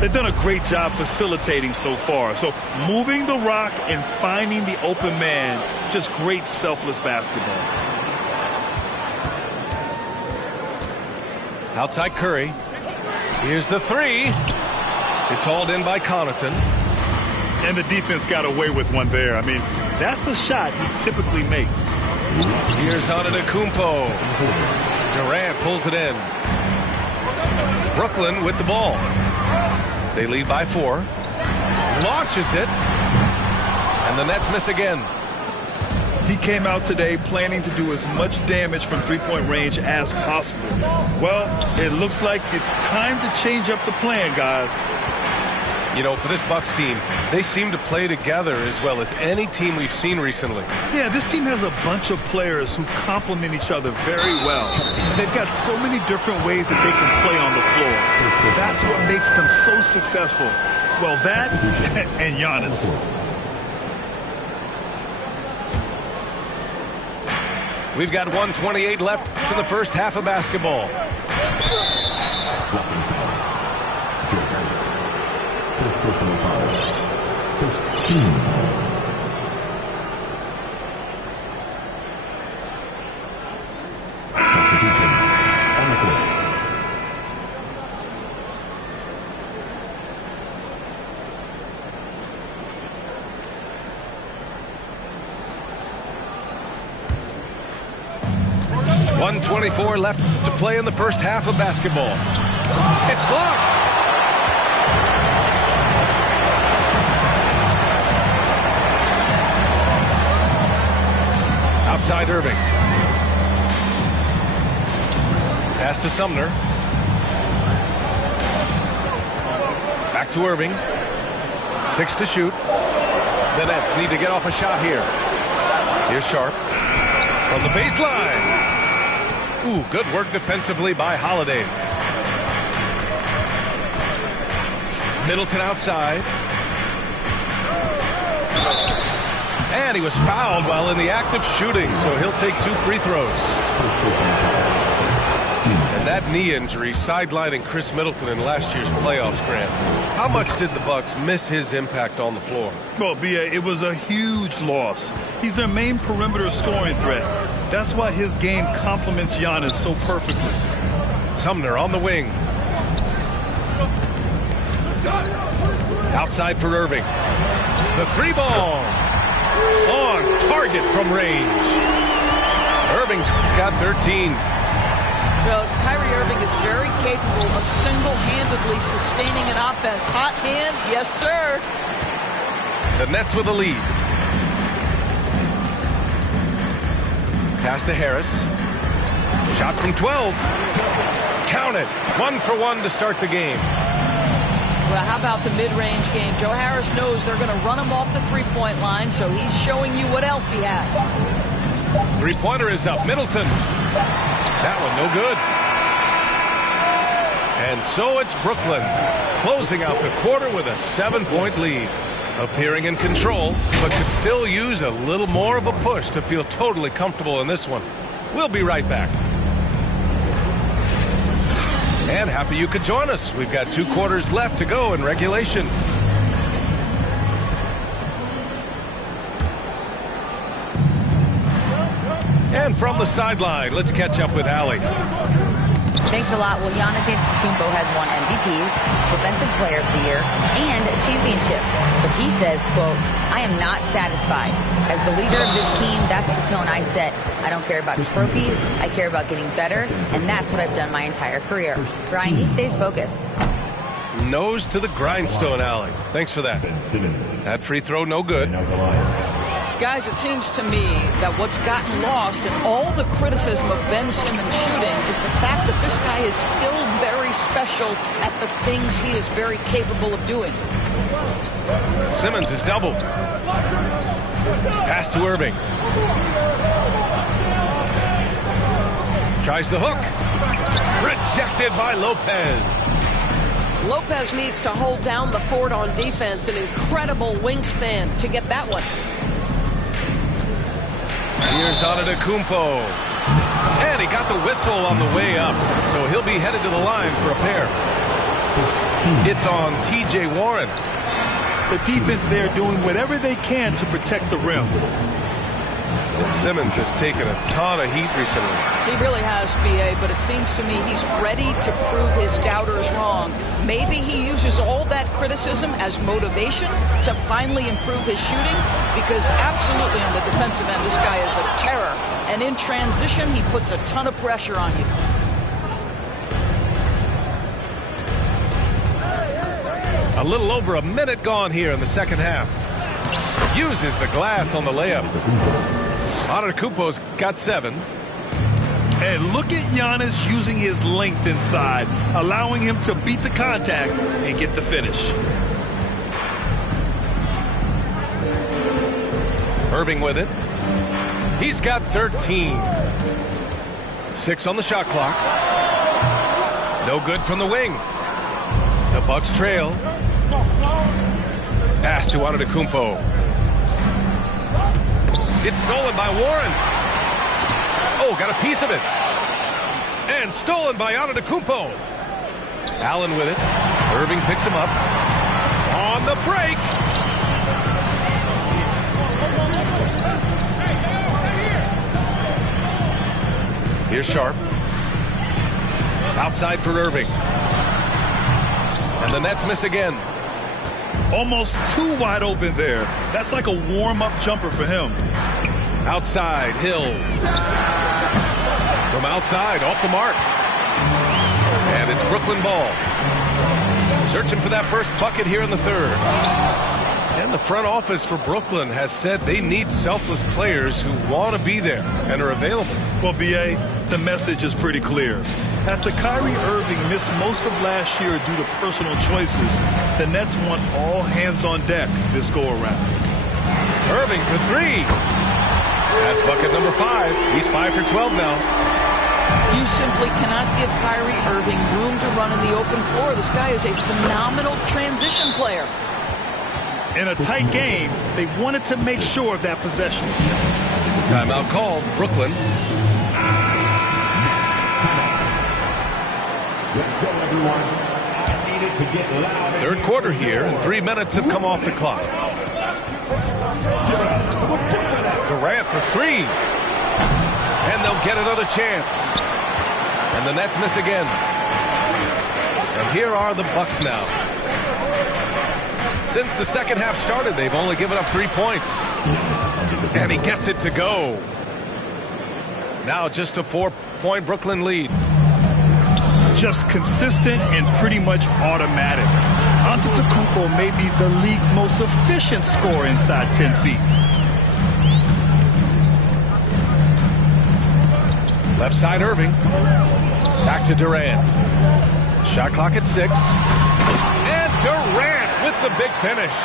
They've done a great job facilitating so far. So moving the rock and finding the open man, just great selfless basketball. Outside Curry. Here's the 3. It's hauled in by Connaughton. And the defense got away with one there. I mean, that's a shot he typically makes. Here's Antetokounmpo. Durant pulls it in. Brooklyn with the ball. They lead by 4. Launches it. And the Nets miss again. He came out today planning to do as much damage from three-point range as possible. Well, it looks like it's time to change up the plan, guys. You know, for this Bucks team, they seem to play together as well as any team we've seen recently. Yeah, this team has a bunch of players who complement each other very well. They've got so many different ways that they can play on the floor. That's what makes them so successful. Well, that and Giannis. We've got 1:28 left in the first half of basketball. First personal foul. First team foul. Substitutions on the court. .124 left to play in the first half of basketball. It's blocked. Outside Irving. Pass to Sumner. Back to Irving. 6 to shoot. The Nets need to get off a shot here. Here's Sharp. From the baseline. Ooh, good work defensively by Holiday. Middleton outside. And he was fouled while in the act of shooting, so he'll take 2 free throws. And that knee injury sidelining Chris Middleton in last year's playoffs, Grant. How much did the Bucks miss his impact on the floor? Well, B.A., it was a huge loss. He's their main perimeter scoring threat. That's why his game complements Giannis so perfectly. Sumner on the wing. Outside for Irving. The 3-ball. On target from range. Irving's got 13. Well, Kyrie Irving is very capable of single-handedly sustaining an offense. Hot hand, yes, sir. The Nets with a lead. Pass to Harris. Shot from 12. Count it. 1 for 1 to start the game. Well, how about the mid-range game? Joe Harris knows they're going to run him off the three-point line, so he's showing you what else he has. Three-pointer is up. Middleton. That one no good. And so it's Brooklyn closing out the quarter with a 7-point lead. Appearing in control, but could still use a little more of a push to feel totally comfortable in this one. We'll be right back. And happy you could join us. We've got 2 quarters left to go in regulation. And from the sideline, let's catch up with Allie. Thanks a lot. Well, Giannis Antetokounmpo has won MVPs, Defensive Player of the Year, and a championship. But he says, quote, I am not satisfied. As the leader of this team, that's the tone I set. I don't care about trophies. I care about getting better, and that's what I've done my entire career. Brian, he stays focused. Nose to the grindstone, Allie. Thanks for that. That free throw, no good. Guys, it seems to me that what's gotten lost in all the criticism of Ben Simmons shooting is the fact that this guy is still very special at the things he is very capable of doing. Simmons is doubled. Pass to Irving. Tries the hook. Rejected by Lopez. Lopez needs to hold down the fort on defense. An incredible wingspan to get that one. Here's Antetokounmpo. And he got the whistle on the way up, so he'll be headed to the line for a pair. It's on T.J. Warren. The defense there doing whatever they can to protect the rim. And Simmons has taken a ton of heat recently. He really has, B.A., but it seems to me he's ready to prove his doubters wrong. Maybe he uses all that criticism as motivation to finally improve his shooting, because absolutely on the defensive end, this guy is a terror. And in transition, he puts a ton of pressure on you. A little over a minute gone here in the second half. Uses the glass on the layup. Antetokounmpo's got 7. And look at Giannis using his length inside, allowing him to beat the contact and get the finish. Irving with it. He's got 13. 6 on the shot clock. No good from the wing. The Bucks trail. Pass to Antetokounmpo. It's stolen by Warren. Oh, got a piece of it. And stolen by Antetokounmpo. Allen with it. Irving picks him up. On the break. Here's Sharp. Outside for Irving. And the Nets miss again. Almost too wide open there. That's like a warm-up jumper for him. Outside, Hill. From outside, off the mark. And it's Brooklyn ball. Searching for that first bucket here in the third. And the front office for Brooklyn has said they need selfless players who want to be there and are available. Well, B.A., the message is pretty clear. After Kyrie Irving missed most of last year due to personal choices, the Nets want all hands on deck this go-around. Irving for 3. That's bucket number 5. He's 5 for 12 now. You simply cannot give Kyrie Irving room to run in the open floor. This guy is a phenomenal transition player. In a tight game, they wanted to make sure of that possession. Timeout called. Brooklyn. Let's go, everyone. I needed to get loud. Third quarter here, and 3 minutes have come off the clock. Durant for 3. And they'll get another chance. And the Nets miss again. And here are the Bucks now. Since the second half started, they've only given up 3 points. And he gets it to go. Now just a 4-point Brooklyn lead. Just consistent and pretty much automatic. Antetokounmpo may be the league's most efficient scorer inside 10 feet. Left side Irving. Back to Durant. Shot clock at 6. And Durant with the big finish.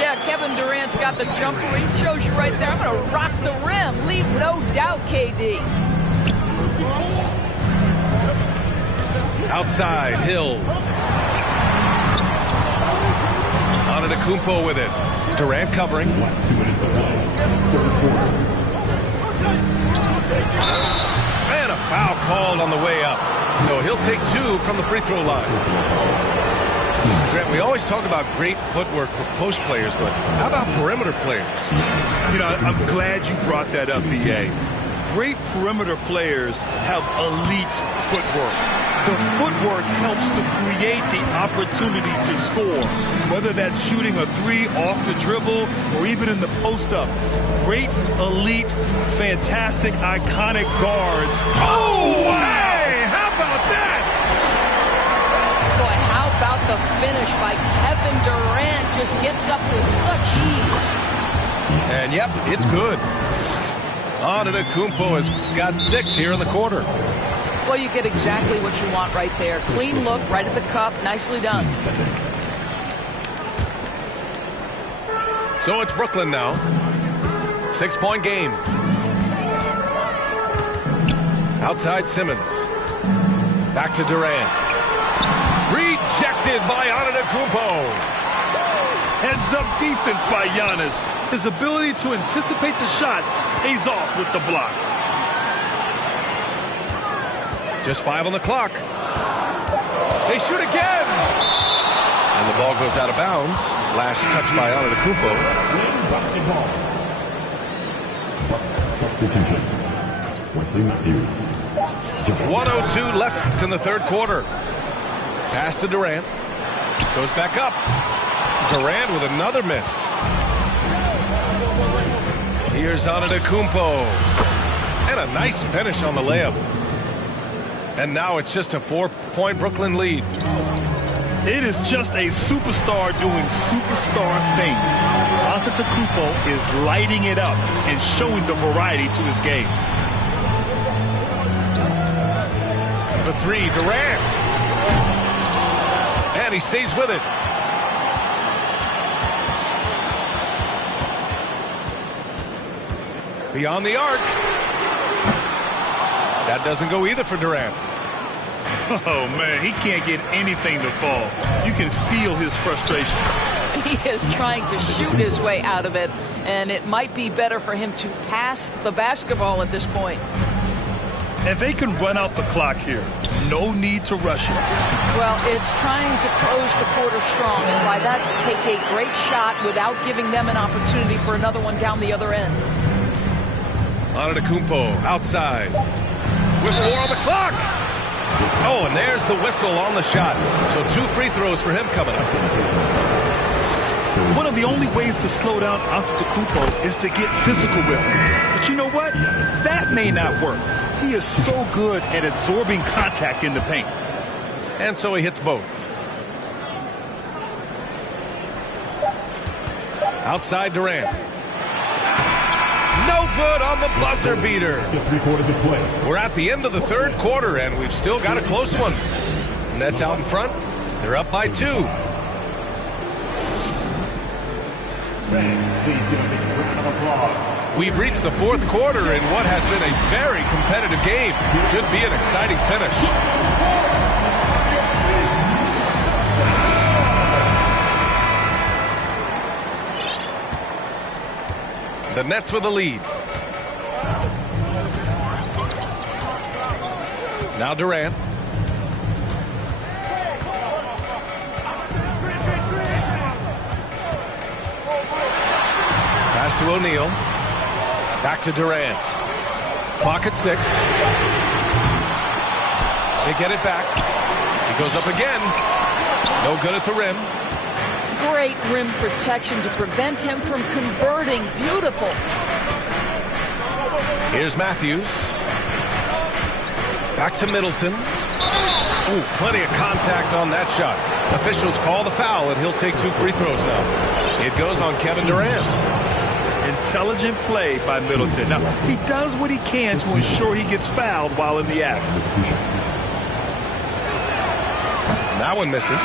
Yeah, Kevin Durant's got the jumper. He shows you right there. I'm going to rock the rim. Leave no doubt, KD. Outside, Hill. Antetokounmpo with it. Durant covering. And a foul called on the way up. So he'll take 2 from the free throw line. Grant, we always talk about great footwork for post players, but how about perimeter players? You know, I'm glad you brought that up, B.A. Great perimeter players have elite footwork. The footwork helps to create the opportunity to score, whether that's shooting a 3 off the dribble or even in the post-up. Great, elite, fantastic, iconic guards. Oh, hey! How about that? Boy, how about the finish by Kevin Durant? Just gets up with such ease. And, yep, it's good. Antetokounmpo has got 6 here in the quarter. Well, you get exactly what you want right there. Clean look, right at the cup. Nicely done. So it's Brooklyn now. 6-point game. Outside Simmons. Back to Durant. Rejected by Antetokounmpo. Heads-up defense by Giannis. His ability to anticipate the shot pays off with the block. Just 5 on the clock. They shoot again. And the ball goes out of bounds. Last touch by Antetokounmpo. Basketball. Bucks substitution. Wesley Matthews. 1:02 left in the third quarter. Pass to Durant. Goes back up. Durant with another miss. Here's Antetokounmpo. And a nice finish on the layup. And now it's just a 4-point Brooklyn lead. It is just a superstar doing superstar things. Antetokounmpo is lighting it up and showing the variety to his game. For three, Durant. And he stays with it. Beyond the arc. That doesn't go either for Durant. Oh, man, he can't get anything to fall. You can feel his frustration. He is trying to shoot his way out of it, and it might be better for him to pass the basketball at this point. And they can run out the clock here. No need to rush it. Well, it's trying to close the quarter strong, and by that, take a great shot without giving them an opportunity for another one down the other end. Antetokounmpo outside with 4 on the clock. Oh, and there's the whistle on the shot. So 2 free throws for him coming up. One of the only ways to slow down Antetokounmpo is to get physical with him. But you know what? That may not work. He is so good at absorbing contact in the paint. And so he hits both. Outside Durant. No good on the buzzer beater. We're at the end of the third quarter, and we've still got a close one. Nets out in front. They're up by 2. We've reached the fourth quarter in what has been a very competitive game. Should be an exciting finish. The Nets with a lead. Now Durant. Pass to O'Neal. Back to Durant. Clock at 6. They get it back. He goes up again. No good at the rim. Great rim protection to prevent him from converting. Beautiful. Here's Matthews. Back to Middleton. Ooh, plenty of contact on that shot. Officials call the foul, and he'll take 2 free throws now. It goes on Kevin Durant. Intelligent play by Middleton. Now, he does what he can to ensure he gets fouled while in the act. That one misses.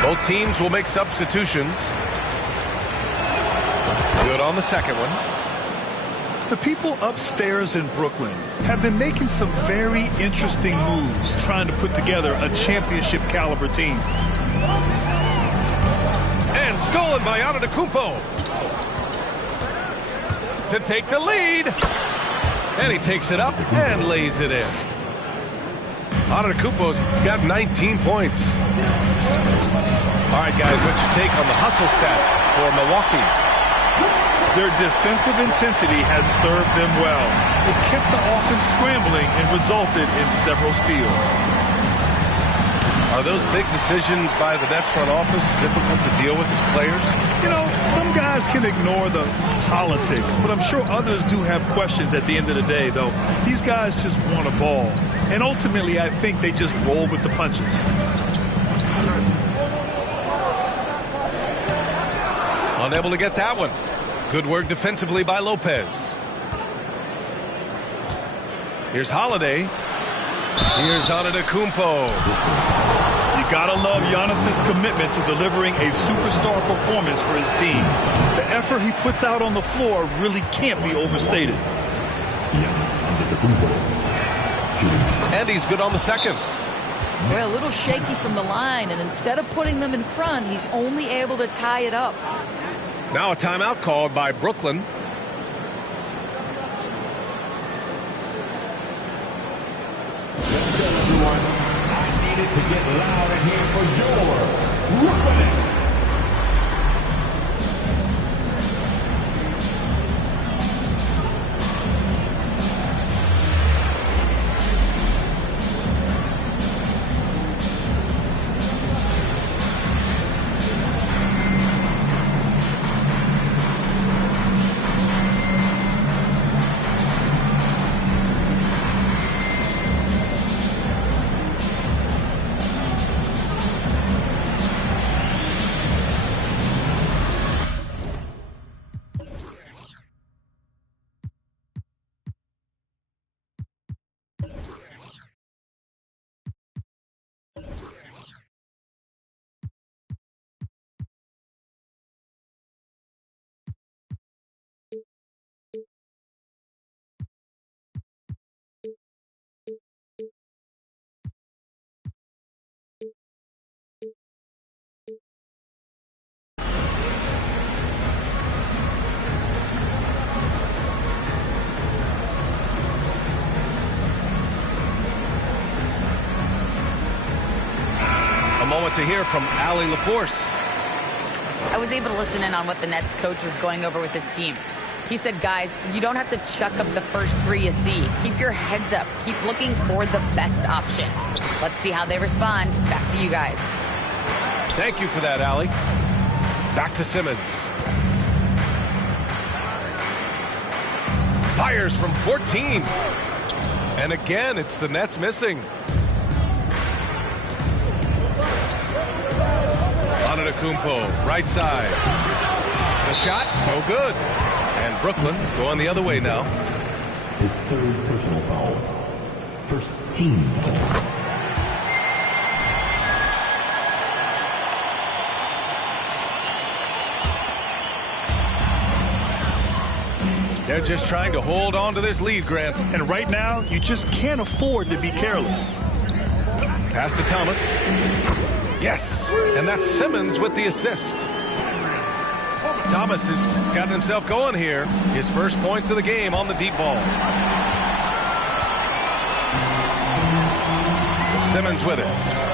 Both teams will make substitutions. Good on the second one. The people upstairs in Brooklyn have been making some very interesting moves trying to put together a championship caliber team. And stolen by Antetokounmpo to take the lead. And he takes it up and lays it in. Antetokounmpo's got 19 points. All right, guys, what's your take on the hustle stats for Milwaukee? Their defensive intensity has served them well. It kept the offense scrambling and resulted in several steals. Are those big decisions by the Nets front office difficult to deal with as players? You know, some guys can ignore the politics, but I'm sure others do have questions at the end of the day, though. These guys just want a ball. And ultimately, I think they just roll with the punches. Unable to get that one. Good work defensively by Lopez. Here's Holiday. Here's Antetokounmpo. You gotta love Giannis's commitment to delivering a superstar performance for his team. The effort he puts out on the floor really can't be overstated. And he's good on the second. Well, a little shaky from the line, and instead of putting them in front, he's only able to tie it up. Now a timeout called by Brooklyn. Everyone, I needed to get loud in here for your Brooklyn Nets. what to hear from Allie LaForce. I was able to listen in on what the Nets coach was going over with his team. He said, guys, you don't have to chuck up the first three you see. Keep your heads up. Keep looking for the best option. Let's see how they respond. Back to you guys. Thank you for that, Allie. Back to Simmons. Fires from 14. And again, it's the Nets missing. Antetokounmpo, right side. The shot, no good. And Brooklyn going the other way now. His third personal foul. First team foul. They're just trying to hold on to this lead, Grant. And right now, you just can't afford to be careless. Pass to Thomas. Yes, and that's Simmons with the assist. Thomas has gotten himself going here. His first points of the game on the deep ball. Simmons with it.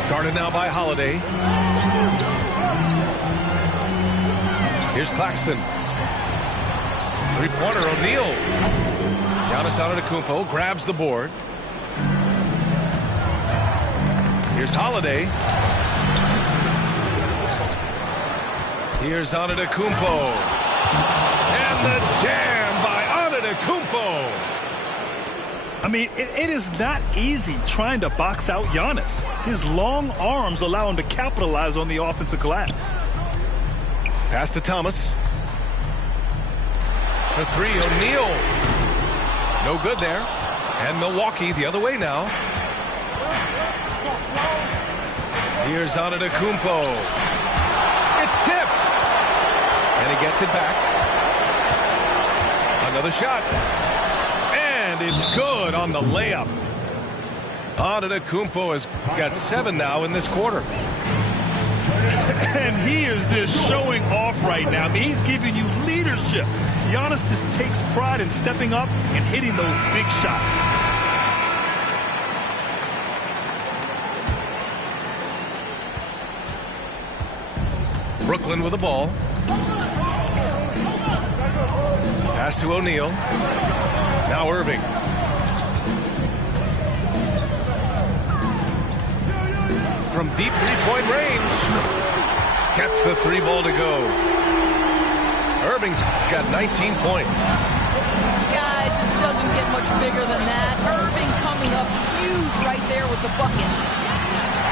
Guarded now by Holiday. Here's Claxton. Three-pointer, O'Neal. Giannis Antetokounmpo grabs the board. Here's Holiday. Here's Antetokounmpo. And the jam by Antetokounmpo. I mean, it is not easy trying to box out Giannis. His long arms allow him to capitalize on the offensive glass. Pass to Thomas. For three, O'Neal. No good there. And Milwaukee the other way now. Here's Antetokounmpo. It's tipped. And he gets it back. Another shot. And it's good on the layup. Antetokounmpo has got 7 now in this quarter. And he is just showing off right now. I mean, he's giving you leadership. Giannis just takes pride in stepping up and hitting those big shots. Brooklyn with the ball. Pass to O'Neal. Now Irving. From deep three-point range. Gets the three ball to go. Irving's got 19 points. Guys, it doesn't get much bigger than that. Irving coming up huge right there with the bucket.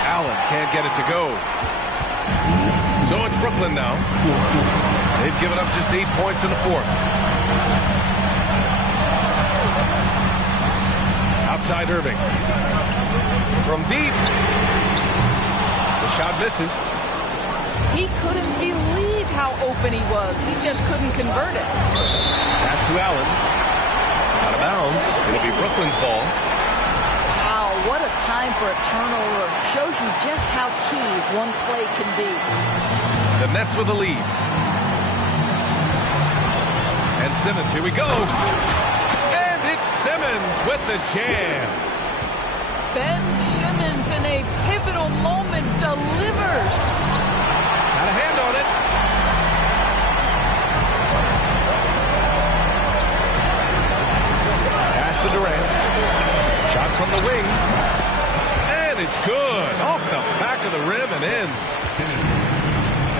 Allen can't get it to go. So it's Brooklyn now. They've given up just 8 points in the fourth. Outside Irving. From deep. The shot misses. He couldn't believe how open he was. He just couldn't convert it. Pass to Allen. Out of bounds. It'll be Brooklyn's ball. Wow, what a time for a turnover. Shows you just how key one play can be. The Nets with the lead. And Simmons, here we go. And it's Simmons with the jam. Ben Simmons in a pivotal moment delivers. Got a hand on it. Pass to Durant. Shot from the wing. And it's good. Off the back of the rim and in.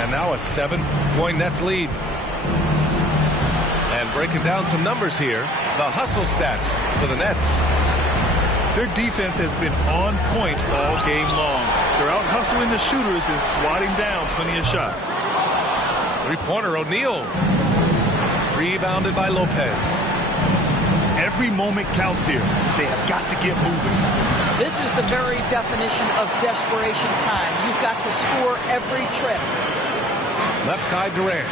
And now a 7-point Nets lead. And breaking down some numbers here. The hustle stats for the Nets. Their defense has been on point all game long. They're out hustling the shooters and swatting down plenty of shots. Three-pointer, O'Neal. Rebounded by Lopez. Every moment counts here. They have got to get moving. This is the very definition of desperation time. You've got to score every trip. Left side, Durant.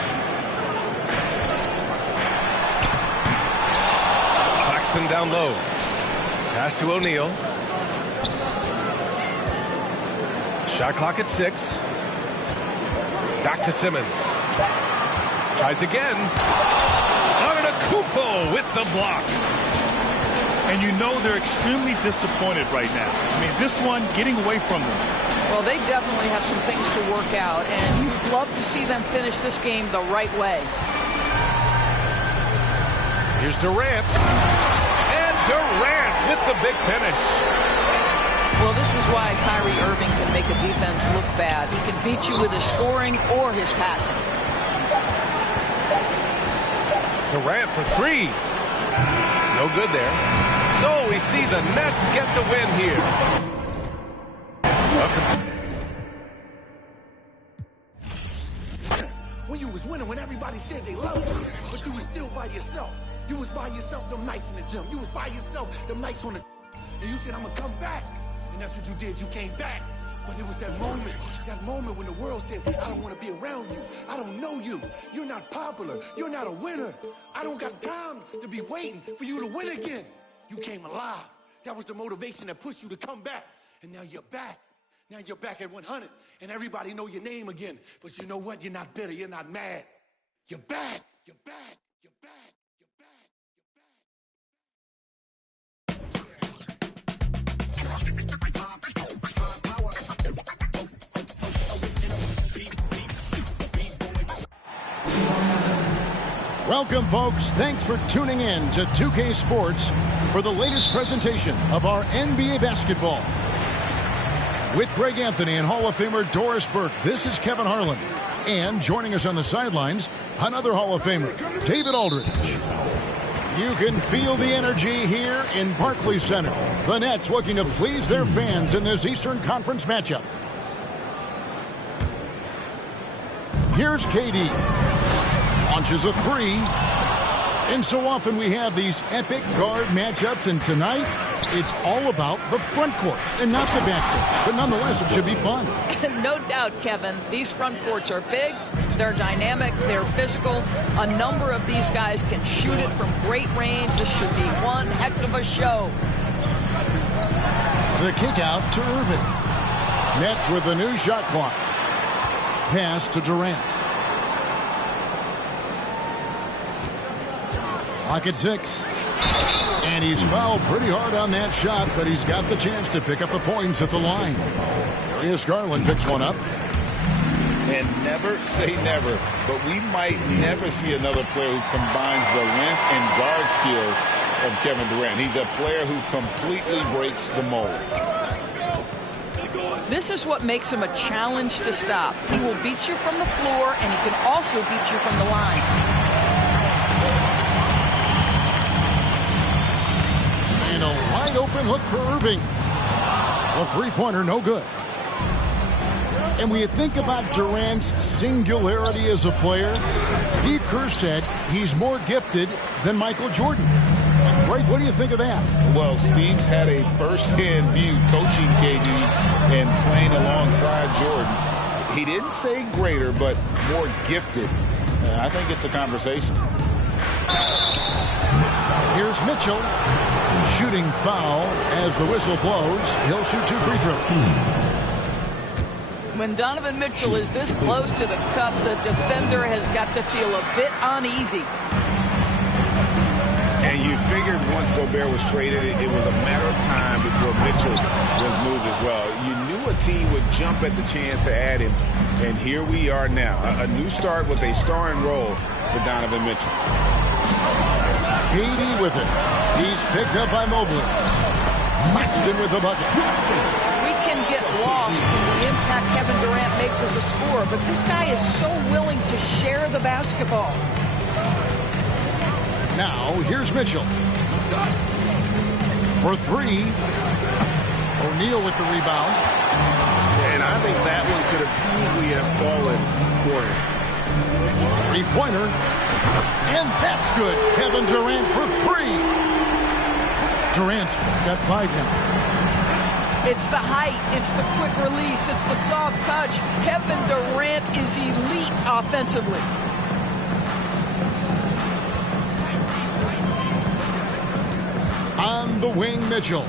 Claxton down low. Pass to O'Neal. Shot clock at 6. Back to Simmons. Tries again. Antetokounmpo with the block. And you know they're extremely disappointed right now. I mean, this one getting away from them. Well, they definitely have some things to work out, and you'd love to see them finish this game the right way. Here's Durant. And Durant with the big finish. Well, this is why Kyrie Irving can make a defense look bad. He can beat you with his scoring or his passing. Durant for three. No good there. So we see the Nets get the win here. When you was winning, when everybody said they loved you, but you was still by yourself. You was by yourself them nights in the gym. You was by yourself them nights on the... And you said, I'm going to come back. And that's what you did. You came back. But it was that moment when the world said, I don't want to be around you. I don't know you. You're not popular. You're not a winner. I don't got time to be waiting for you to win again. You came alive. That was the motivation that pushed you to come back. And now you're back. Now you're back at 100. And everybody know your name again. But you know what? You're not bitter. You're not mad. You're back. You're back. You're back. Welcome, folks. Thanks for tuning in to 2K Sports for the latest presentation of our NBA basketball. With Greg Anthony and Hall of Famer Doris Burke, this is Kevin Harlan. And joining us on the sidelines, another Hall of Famer, David Aldridge. You can feel the energy here in Barclays Center. The Nets looking to please their fans in this Eastern Conference matchup. Here's KD. Launches a three. And so often we have these epic guard matchups, and tonight it's all about the front courts and not the back court. But nonetheless, it should be fun. No doubt, Kevin. These front courts are big, they're dynamic, they're physical. A number of these guys can shoot it from great range. This should be one heck of a show. The kick out to Irving. Nets with the new shot clock. Pass to Durant. Clock at 6. And he's fouled pretty hard on that shot, but he's got the chance to pick up the points at the line. Darius Garland picks one up. And never say never, but we might never see another player who combines the length and guard skills of Kevin Durant. He's a player who completely breaks the mold. This is what makes him a challenge to stop. He will beat you from the floor, and he can also beat you from the line. And a wide open look for Irving. A three-pointer, no good. And when you think about Durant's singularity as a player, Steve Kerr said he's more gifted than Michael Jordan. Frank, what do you think of that? Well, Steve's had a first-hand view coaching KD and playing alongside Jordan. He didn't say greater, but more gifted. I think it's a conversation. Here's Mitchell. Shooting foul as the whistle blows. He'll shoot 2 free throws. When Donovan Mitchell is this close to the cup, the defender has got to feel a bit uneasy. And you figured once Gobert was traded, it was a matter of time before Mitchell was moved as well. You knew a team would jump at the chance to add him, and here we are now. A new start with a starring role for Donovan Mitchell. KD with it. He's picked up by Mobley. Claxton with the bucket. We can get lost in the impact Kevin Durant makes as a scorer, but this guy is so willing to share the basketball. Now, here's Mitchell. For 3. O'Neal with the rebound. And I think that one could have easily have fallen for him. Three-pointer. And that's good. Kevin Durant for 3. Durant's got 5 now. It's the height. It's the quick release. It's the soft touch. Kevin Durant is elite offensively. On the wing, Mitchell.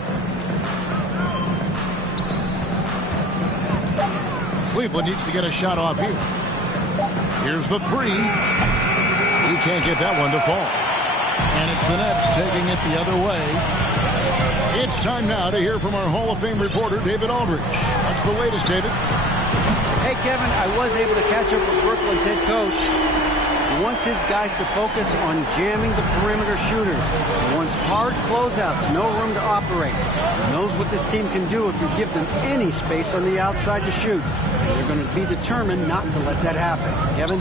Cleveland needs to get a shot off here. Here's the 3. He can't get that one to fall. And it's the Nets taking it the other way. It's time now to hear from our Hall of Fame reporter, David Aldridge. What's the latest, David? Hey, Kevin, I was able to catch up with Brooklyn's head coach. He wants his guys to focus on jamming the perimeter shooters. He wants hard closeouts, no room to operate. He knows what this team can do if you give them any space on the outside to shoot. And they're going to be determined not to let that happen. Kevin?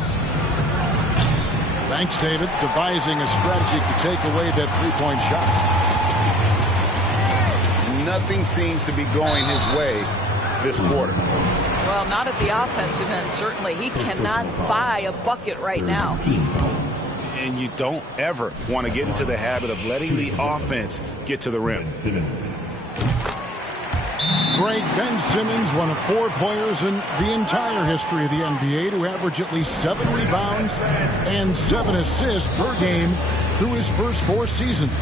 Thanks, David. Devising a strategy to take away that three-point shot. Nothing seems to be going his way this quarter. Well, not at the offensive end, certainly. He cannot buy a bucket right now. And you don't ever want to get into the habit of letting the offense get to the rim. Greg, Ben Simmons, one of 4 players in the entire history of the NBA to average at least 7 rebounds and 7 assists per game through his first 4 seasons.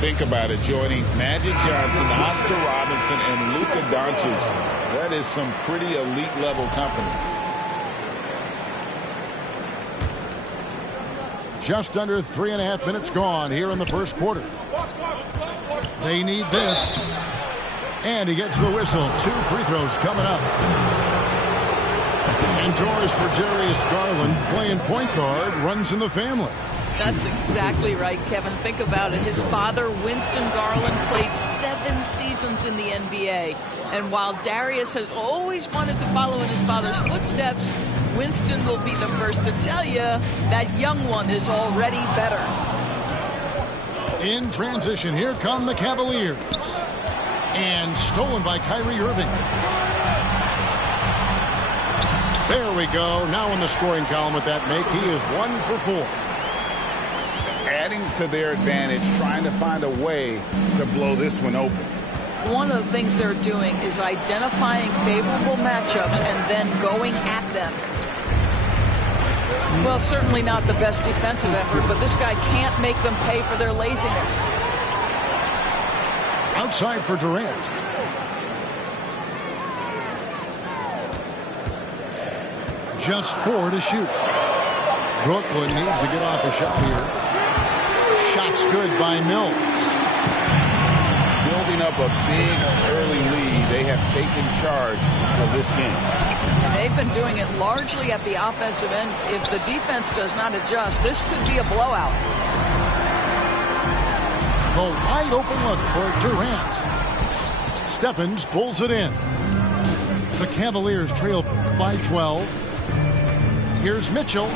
Think about it, joining Magic Johnson, Oscar Robinson, and Luka Doncic. That is some pretty elite level company. Just under 3.5 minutes gone here in the first quarter. They need this. And he gets the whistle. 2 free throws coming up. And Doris for Darius Garland, playing point guard, runs in the family. That's exactly right, Kevin. Think about it. His father, Winston Garland, played 7 seasons in the NBA. And while Darius has always wanted to follow in his father's footsteps, Winston will be the first to tell you that young one is already better. In transition, here come the Cavaliers. And stolen by Kyrie Irving. There we go. Now in the scoring column with that make, he is 1 for 4. Adding to their advantage, trying to find a way to blow this one open. One of the things they're doing is identifying favorable matchups and then going at them. Well, certainly not the best defensive effort, but this guy can't make them pay for their laziness. Outside for Durant. Just 4 to shoot. Brooklyn needs to get off a shot here. Shot's good by Mills. Building up a big early lead. They have taken charge of this game. They've been doing it largely at the offensive end. If the defense does not adjust, this could be a blowout. The wide open look for Durant. Stephens pulls it in. The Cavaliers trail by 12. Here's Mitchell.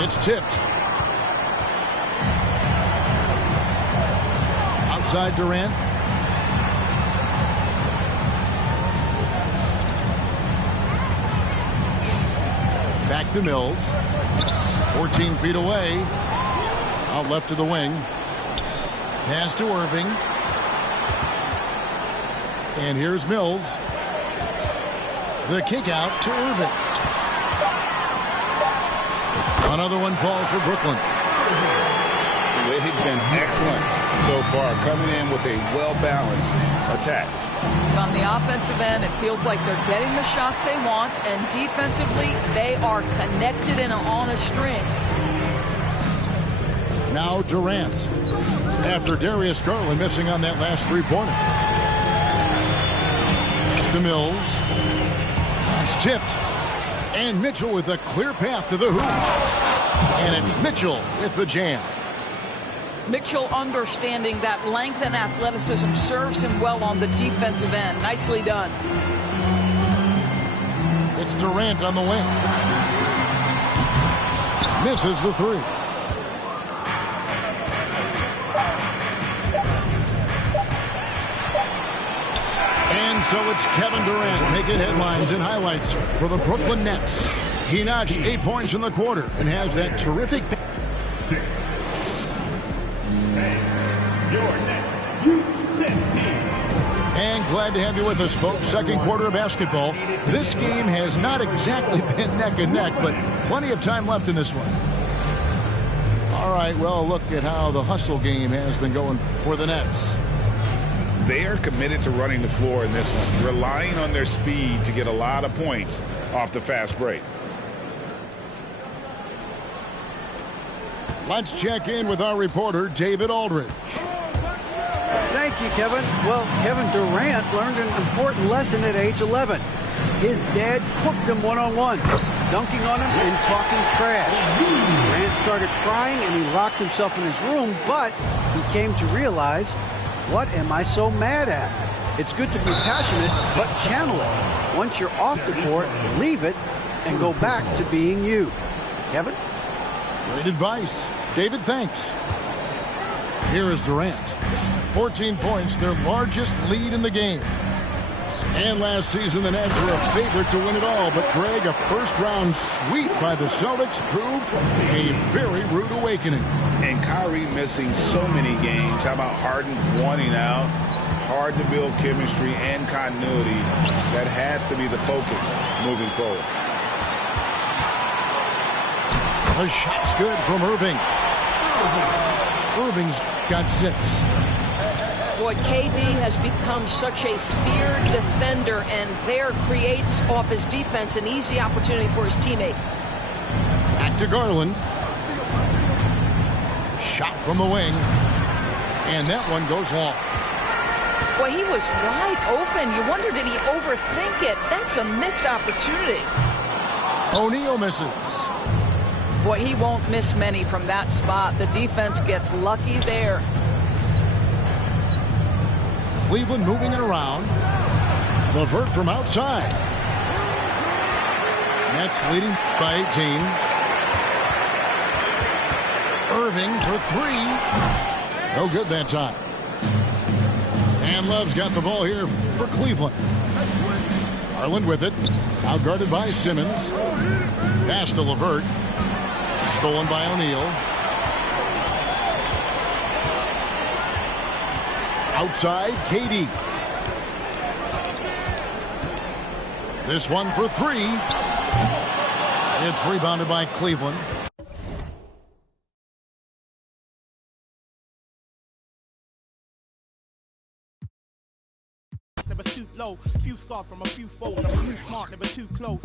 It's tipped. Outside Durant. Back to Mills. 14 feet away. Out left to the wing. Pass to Irving. And here's Mills. The kick out to Irving. Another one falls for Brooklyn. They've been excellent so far, coming in with a well-balanced attack. On the offensive end, it feels like they're getting the shots they want, and defensively, they are connected and on a string. Now Durant. After Darius Garland missing on that last three-pointer. Pass to Mills. It's tipped. And Mitchell with a clear path to the hoop. And it's Mitchell with the jam. Mitchell, understanding that length and athleticism, serves him well on the defensive end. Nicely done. It's Durant on the wing. Misses the 3. And so it's Kevin Durant making headlines and highlights for the Brooklyn Nets. He notched 8 points in the quarter and has that terrific... And glad to have you with us, folks. Second quarter of basketball. This game has not exactly been neck and neck, but plenty of time left in this one. All right, well, look at how the hustle game has been going for the Nets. They are committed to running the floor in this one, relying on their speed to get a lot of points off the fast break. Let's check in with our reporter, David Aldridge. Thank Thank you, Kevin. Well, Kevin Durant learned an important lesson at age 11. His dad cooked him one-on-one, dunking on him and talking trash. Durant started crying and he locked himself in his room, but he came to realize, what am I so mad at? It's good to be passionate, but channel it. Once you're off the court, leave it and go back to being you. Kevin? Great advice. David, thanks. Here is Durant. 14 points, their largest lead in the game. And last season, the Nets were a favorite to win it all. But, Greg, a first-round sweep by the Celtics proved a very rude awakening. And Kyrie missing so many games. How about Harden wanting out? Hard to build chemistry and continuity. That has to be the focus moving forward. The shot's good from Irving. Irving's got 6. Boy, KD has become such a feared defender, and there creates off his defense an easy opportunity for his teammate. Back to Garland. Shot from the wing. And that one goes long. Boy, he was wide open. You wonder, did he overthink it? That's a missed opportunity. O'Neal misses. Boy, he won't miss many from that spot. The defense gets lucky there. Cleveland moving it around. LeVert from outside. Nets leading by 18. Irving for 3. No good that time. And Love's got the ball here for Cleveland. Garland with it. Outguarded by Simmons. Pass to LeVert. Stolen by O'Neal. Outside, KD. This one for 3. It's rebounded by Cleveland. Never shoot low, few scars from a few foes. I'm too smart, never too close.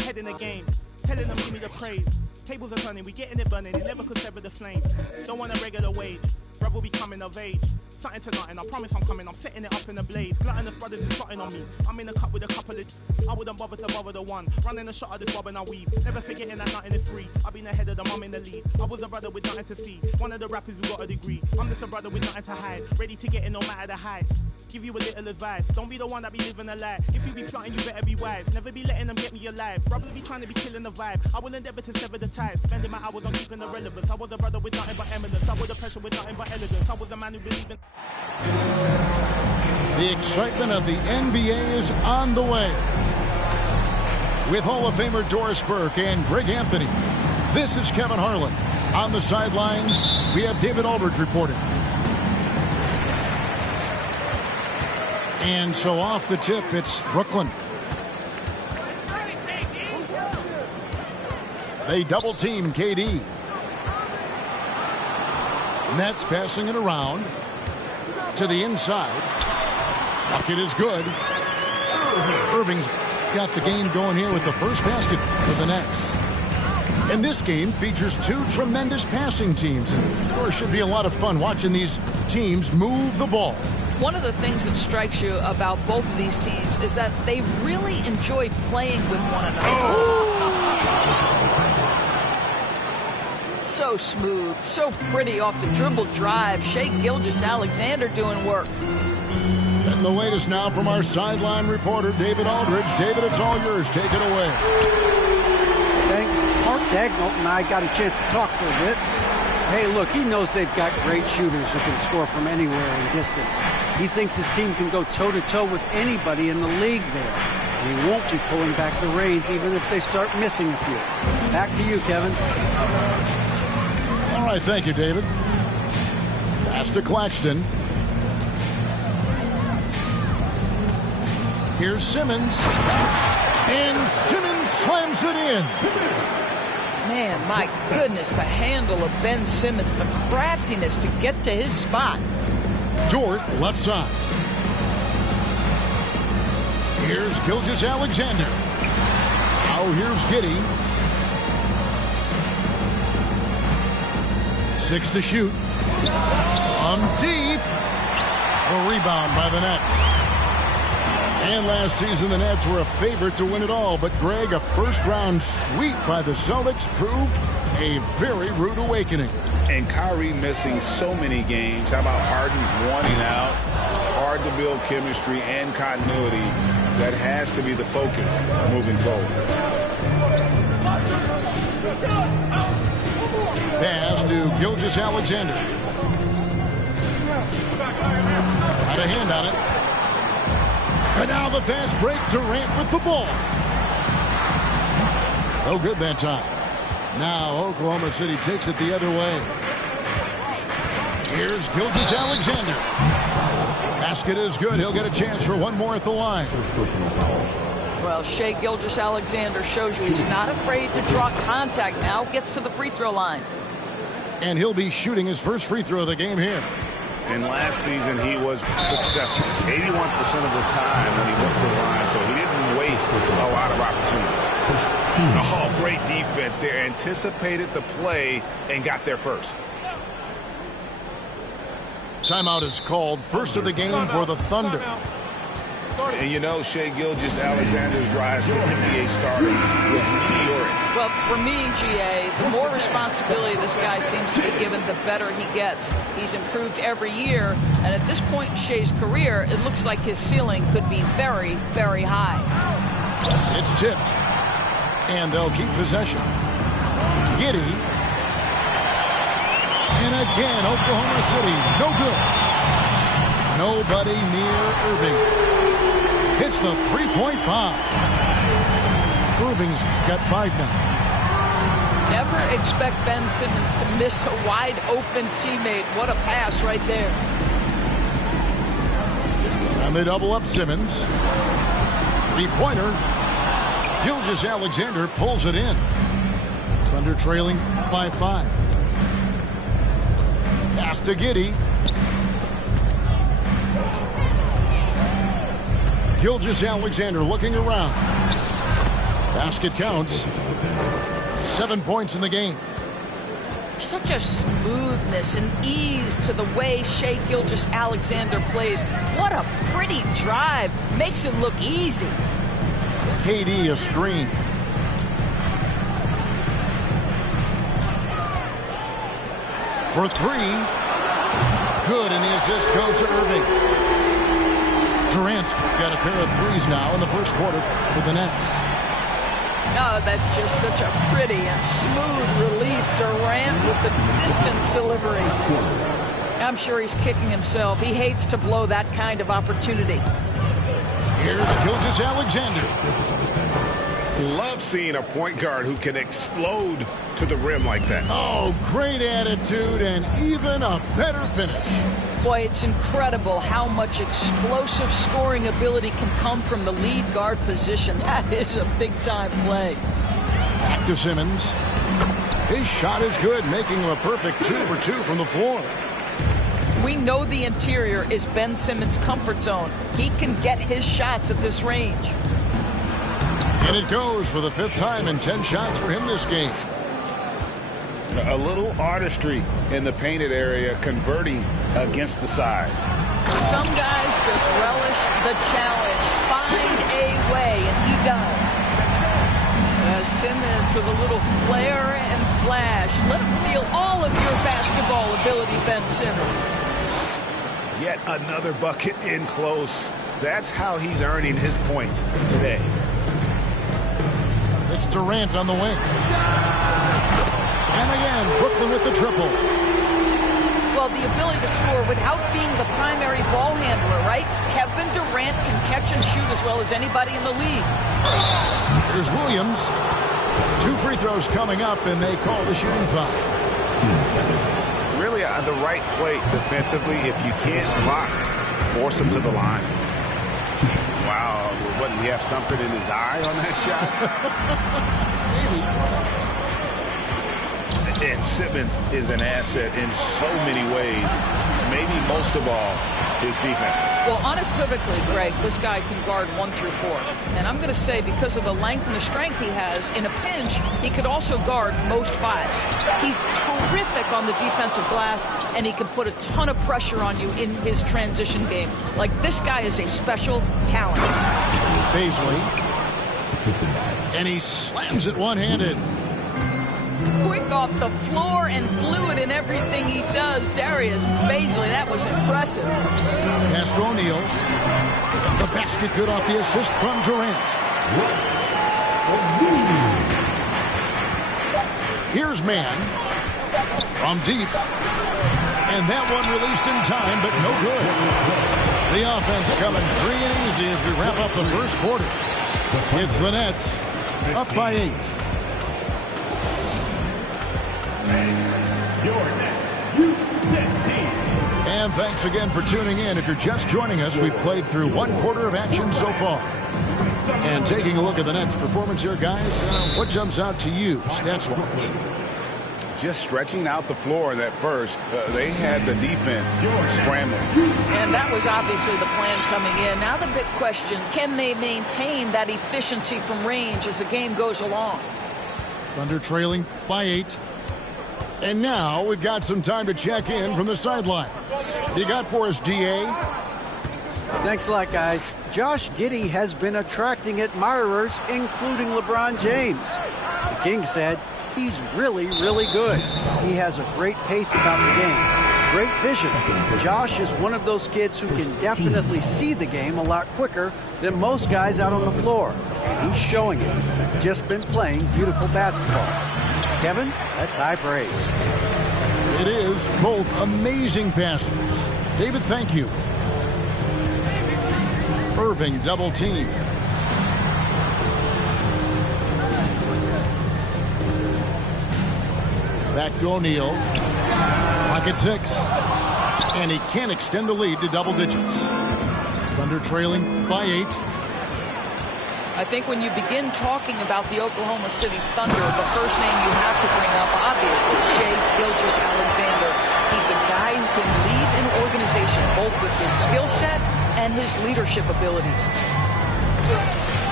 Head in the game, telling them give me the praise. Tables are turning, we getting it burning, it never could sever the flame. Don't want a regular wage, brother be coming of age. Something to nothing, I promise I'm coming, I'm setting it up in a blaze. Gluttonous brothers is plotting on me, I'm in a cup with a couple of... I wouldn't bother to bother the one, running a shot of this bob and I weave. Never forgetting that nothing is free, I've been ahead of the mum in the lead. I was a brother with nothing to see, one of the rappers who got a degree. I'm just a brother with nothing to hide, ready to get in no matter the heights. Give you a little advice, don't be the one that be living a lie. If you be plotting, you better be wise, never be letting them get me alive. Brothers be trying to be killing the vibe, I will endeavor to sever the ties. Spending my hours on keeping the relevance. I was a brother with nothing but eminence, I was a pressure with nothing but elegance. I was a man who believed in... The excitement of the NBA is on the way. With Hall of Famer Doris Burke and Greg Anthony, this is Kevin Harlan. On the sidelines, we have David Aldridge reporting. And so off the tip, it's Brooklyn. They double team KD. Nets passing it around to the inside. Bucket is good. Irving's got the game going here with the first basket for the Nets. And this game features 2 tremendous passing teams. And there should be a lot of fun watching these teams move the ball. One of the things that strikes you about both of these teams is that they really enjoy playing with one another. So smooth, so pretty off the dribble drive. Shai Gilgeous-Alexander doing work. And the latest now from our sideline reporter, David Aldridge. David, it's all yours. Take it away. Thanks. Mark Dagnall and I got a chance to talk for a bit. Hey, look, he knows they've got great shooters who can score from anywhere in distance. He thinks his team can go toe-to-toe with anybody in the league there. And he won't be pulling back the reins even if they start missing a few. Back to you, Kevin. All right, thank you, David. Pass to Claxton. Here's Simmons. And Simmons slams it in. Man, my goodness, the handle of Ben Simmons, the craftiness to get to his spot. Dort, left side. Here's Gilgeous-Alexander. Now here's Giddey. 6 to shoot. Deep. A rebound by the Nets. And last season, the Nets were a favorite to win it all. But, Greg, a first-round sweep by the Celtics proved a very rude awakening. And Kyrie missing so many games. How about Harden wanting out? Hard to build chemistry and continuity. That has to be the focus moving forward. Pass to Gilgeous-Alexander. Had a hand on it. And now the fast break. Durant with the ball. No good that time. Now Oklahoma City takes it the other way. Here's Gilgeous-Alexander. Basket is good. He'll get a chance for one more at the line. Well, Shai Gilgeous-Alexander shows you he's not afraid to draw contact now. Gets to the free throw line. And he'll be shooting his first free throw of the game here. And last season he was successful 81% of the time when he went to the line, so he didn't waste a lot of opportunities. Oh, great defense there. Anticipated the play and got there first. Timeout is called. First of the game for the Thunder. And you know, Shai Gilgeous-Alexander's rise to NBA stardom was meteoric. Well, for me, GA, the more responsibility this guy seems to be given, the better he gets. He's improved every year, and at this point in Shai's career, it looks like his ceiling could be very, very high. It's tipped, and they'll keep possession. Giddey. And again, Oklahoma City, no good. Nobody near Irving. Hits the three-point bomb. Irving's got 5 now. Never expect Ben Simmons to miss a wide-open teammate. What a pass right there. And they double up Simmons. Three-pointer. Gilgeous-Alexander pulls it in. Thunder trailing by 5. Pass to Giddey. Gilgeous-Alexander looking around. Basket counts. 7 points in the game. Such a smoothness and ease to the way Shai Gilgeous-Alexander plays. What a pretty drive. Makes it look easy. KD a screen. For 3. Good, and the assist goes to Irving. Durant's got a pair of threes now in the first quarter for the Nets. Oh, that's just such a pretty and smooth release. Durant with the distance delivery. I'm sure he's kicking himself. He hates to blow that kind of opportunity. Here's Gilgeous-Alexander. Love seeing a point guard who can explode to the rim like that. Oh, great attitude and even a better finish. Boy, it's incredible how much explosive scoring ability can come from the lead guard position. That is a big-time play. Back to Simmons. His shot is good, making him a perfect 2 for 2 from the floor. We know the interior is Ben Simmons' comfort zone. He can get his shots at this range. And it goes for the 5th time and 10 shots for him this game. A little artistry in the painted area, converting against the size. Some guys just relish the challenge. Find a way, and he does. Simmons with a little flair and flash. Let him feel all of your basketball ability, Ben Simmons. Yet another bucket in close. That's how he's earning his points today. It's Durant on the wing. And again, Brooklyn with the triple. Well, the ability to score without being the primary ball handler, right? Kevin Durant can catch and shoot as well as anybody in the league. Here's Williams. 2 free throws coming up, and they call the shooting foul. Really on the right play defensively. If you can't block, force him to the line. Wow, wouldn't he have something in his eye on that shot? Maybe. And Simmons is an asset in so many ways. Maybe most of all, his defense. Well, unequivocally, Greg, this guy can guard 1 through 4. And I'm going to say because of the length and the strength he has, in a pinch, he could also guard most 5s. He's terrific on the defensive glass, and he can put a ton of pressure on you in his transition game. Like, this guy is a special talent. Baisley. And he slams it one-handed. Quick off the floor and fluid in everything he does. Darius Baisley, that was impressive. Pass to O'Neal. The basket good off the assist from Durant. Here's Mann from deep. And that one released in time, but no good. The offense coming free and easy as we wrap up the first quarter. It's the Nets up by 8. And thanks again for tuning in. If you're just joining us, we've played through 1 quarter of action so far. And taking a look at the Nets' performance here, guys, what jumps out to you, stats-wise? Just stretching out the floor in that first. They had the defense scrambling. And that was obviously the plan coming in. Now the big question, can they maintain that efficiency from range as the game goes along? Thunder trailing by 8. And now we've got some time to check in from the sideline. You got for us, DA? Thanks a lot, guys. Josh Giddey has been attracting admirers, including LeBron James. The King said he's really, really good. He has a great pace about the game, great vision. Josh is one of those kids who can definitely see the game a lot quicker than most guys out on the floor. And he's showing it. Just been playing beautiful basketball. Kevin, that's high praise. It is both amazing passes. David, thank you. Irving double team. Back to O'Neal. Pocket 6. And he can't extend the lead to double digits. Thunder trailing by 8. I think when you begin talking about the Oklahoma City Thunder, the first name you have to bring up, obviously, Shai Gilgeous-Alexander. He's a guy who can lead an organization, both with his skill set and his leadership abilities.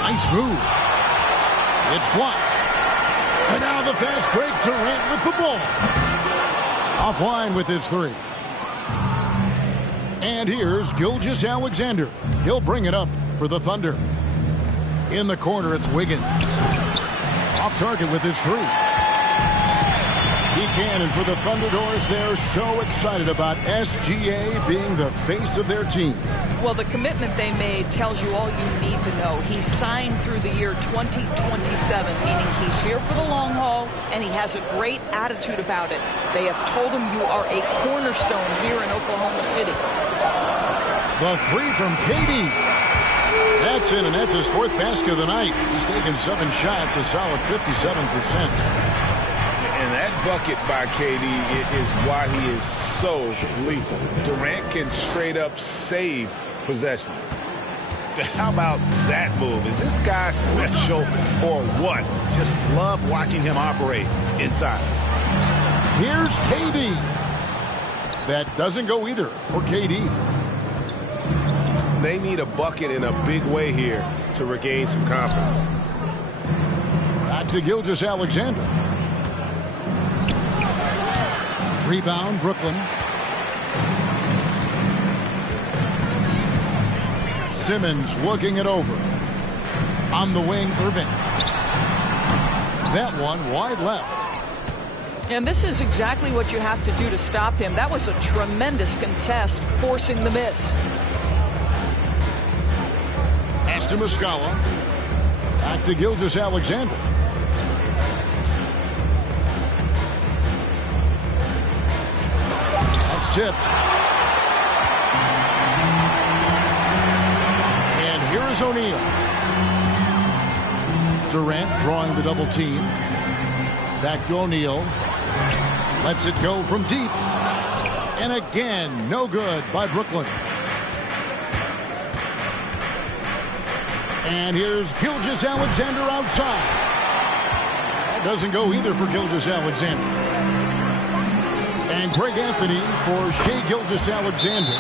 Nice move. It's blocked. And now the fast break, Durant with the ball. Offline with his 3. And here's Gilgeous-Alexander. He'll bring it up for the Thunder. In the corner, it's Wiggins. Off target with his 3. Buchanan for the Thunder Doors. They're so excited about SGA being the face of their team. Well, the commitment they made tells you all you need to know. He signed through the year 2027, meaning he's here for the long haul, and he has a great attitude about it. They have told him you are a cornerstone here in Oklahoma City. The 3 from KD. That's in, and that's his 4th basket of the night. He's taken 7 shots, a solid 57%. And that bucket by KD is why he is so lethal. Durant can straight up save possession. How about that move? Is this guy special or what? Just love watching him operate inside. Here's KD. That doesn't go either for KD. They need a bucket in a big way here to regain some confidence. Back to Gilgeous-Alexander. Rebound, Brooklyn. Simmons looking it over. On the wing, Irving. That one wide left. And this is exactly what you have to do to stop him. That was a tremendous contest, forcing the miss. Pass to Muscala. Back to Gilgeous-Alexander. That's tipped. And here is O'Neal. Durant drawing the double team. Back to O'Neal. Lets it go from deep. And again, no good by Brooklyn. And here's Gilgeous-Alexander outside. That doesn't go either for Gilgeous-Alexander. And Greg Anthony for Shai Gilgeous-Alexander,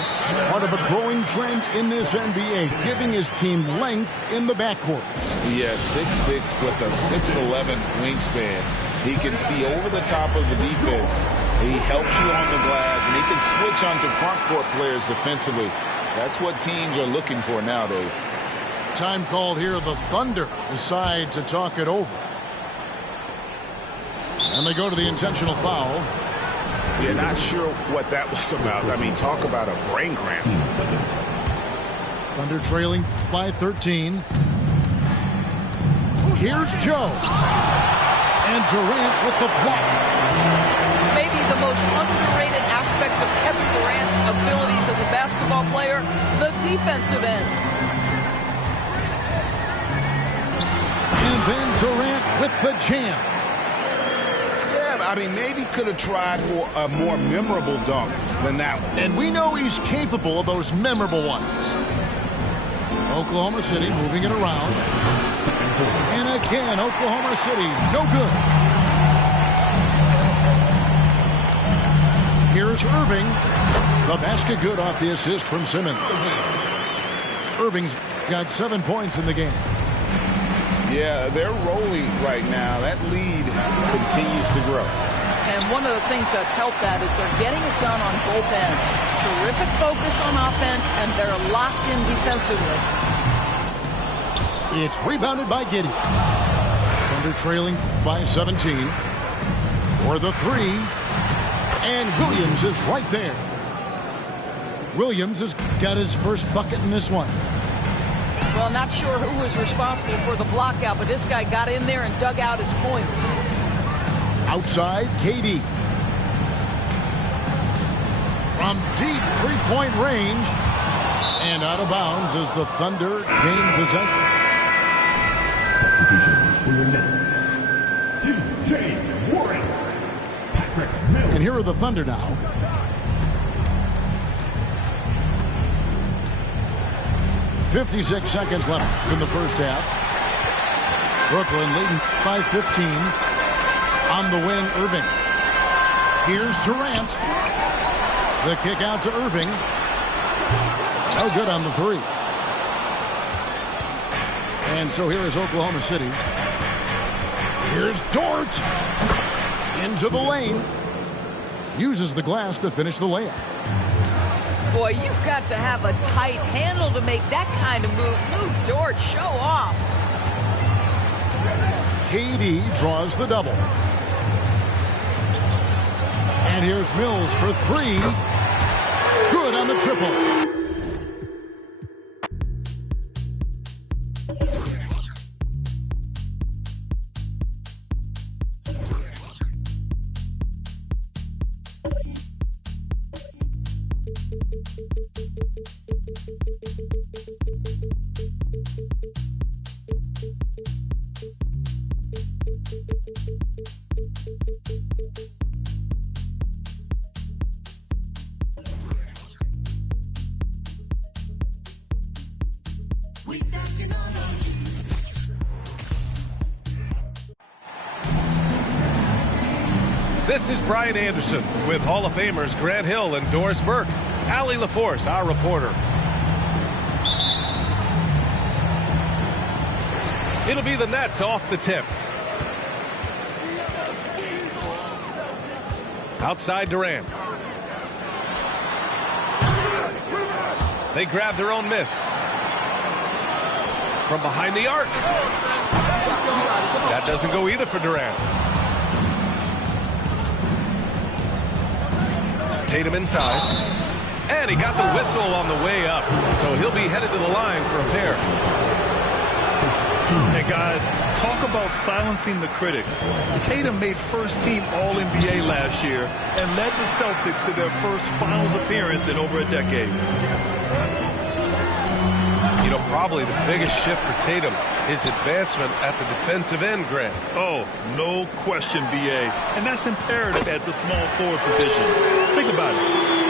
part of a growing trend in this NBA, giving his team length in the backcourt. Yeah, 6'6" with a 6'11" wingspan. He can see over the top of the defense. He helps you on the glass, and he can switch onto front court players defensively. That's what teams are looking for nowadays. Time called here. The Thunder decide to talk it over. And they go to the intentional foul. You're not sure what that was about. I mean, talk about a brain cramp. Thunder trailing by 13. Here's Joe. And Durant with the block. Maybe the most underrated aspect of Kevin Durant's abilities as a basketball player, the defensive end. And then Durant with the jam. I mean, maybe could have tried for a more memorable dunk than that one. And we know he's capable of those memorable ones. Oklahoma City moving it around. And again, Oklahoma City, no good. Here's Irving. The basket good off the assist from Simmons. Irving's got 7 points in the game. Yeah, they're rolling right now. That lead continues to grow. And one of the things that's helped that is they're getting it done on both ends. Terrific focus on offense, and they're locked in defensively. It's rebounded by Giddey. Thunder trailing by 17. For the three. And Williams is right there. Williams has got his first bucket in this one. Well, not sure who was responsible for the block out, but this guy got in there and dug out his points. Outside, KD. From deep three-point range. And out of bounds as the Thunder gain possession. Substitutions for your Nets. DJ Warren. Patrick Mills. And here are the Thunder now. .56 seconds left in the first half. Brooklyn leading by 15. On the wing, Irving. Here's Durant. The kick out to Irving. No good on the three. And so here is Oklahoma City. Here's Dort. Into the lane. Uses the glass to finish the layup. Boy, you've got to have a tight handle to make that kind of move. Lou Dort, show off. KD draws the double. And here's Mills for three. Good on the triple. This is Brian Anderson with Hall of Famers Grant Hill and Doris Burke. Allie LaForce, our reporter. It'll be the Nets off the tip. Outside Durant. They grab their own miss. From behind the arc. That doesn't go either for Durant. Tatum inside. And he got the whistle on the way up. So he'll be headed to the line for a pair. Hey, guys, talk about silencing the critics. Tatum made first-team All-NBA last year and led the Celtics to their first finals appearance in over a decade. You know, probably the biggest shift for Tatum is advancement at the defensive end, Grant. Oh, no question, B.A. And that's imperative at the small forward position. Think about it.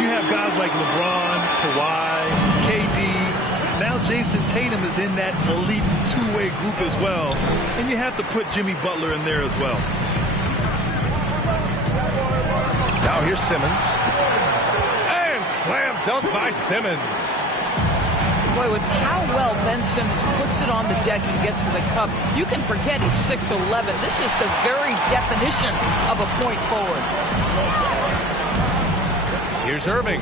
You have guys like LeBron, Kawhi, KD. Now Jason Tatum is in that elite two-way group as well. And you have to put Jimmy Butler in there as well. Now Now here's Simmons. And slam dunk by Simmons. Boy, with how well Ben Simmons puts it on the deck and gets to the cup, you can forget he's 6'11". This is the very definition of a point forward. Here's Irving.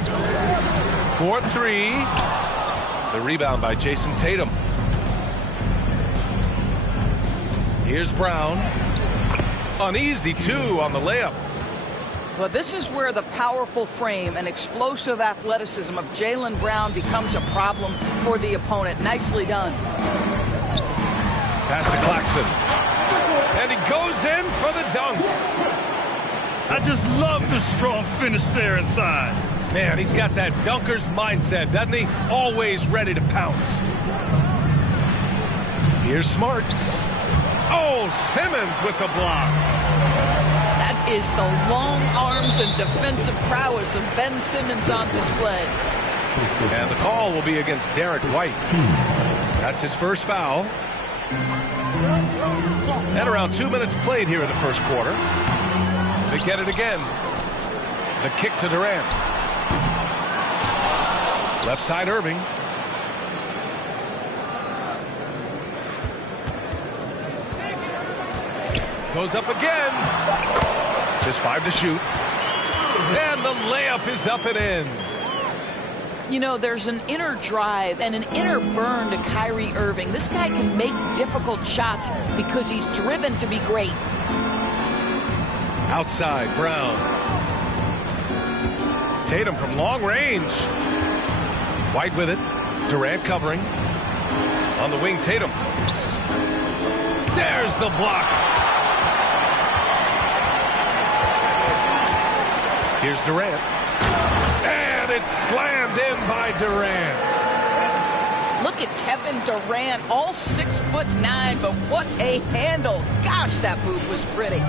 4-3. The rebound by Jason Tatum. Here's Brown. An easy 2 on the layup. Well, this is where the powerful frame and explosive athleticism of Jaylen Brown becomes a problem for the opponent. Nicely done. Pass to Claxton. And he goes in for the dunk. I just love the strong finish there inside. Man, he's got that dunker's mindset, doesn't he? Always ready to pounce. Here's Smart. Oh, Simmons with the block. That is the long arms and defensive prowess of Ben Simmons on display. And the call will be against Derek White. That's his first foul. And around 2 minutes played here in the first quarter. They get it again. The kick to Durant. Left side Irving. Goes up again. Just 5 to shoot. And the layup is up and in. You know, there's an inner drive and an inner burn to Kyrie Irving. This guy can make difficult shots because he's driven to be great. Outside, Brown. Tatum from long range. White with it. Durant covering. On the wing, Tatum. There's the block. Here's Durant. And it's slammed in by Durant. Look at Kevin Durant, all 6'9", but what a handle. Gosh, that move was pretty.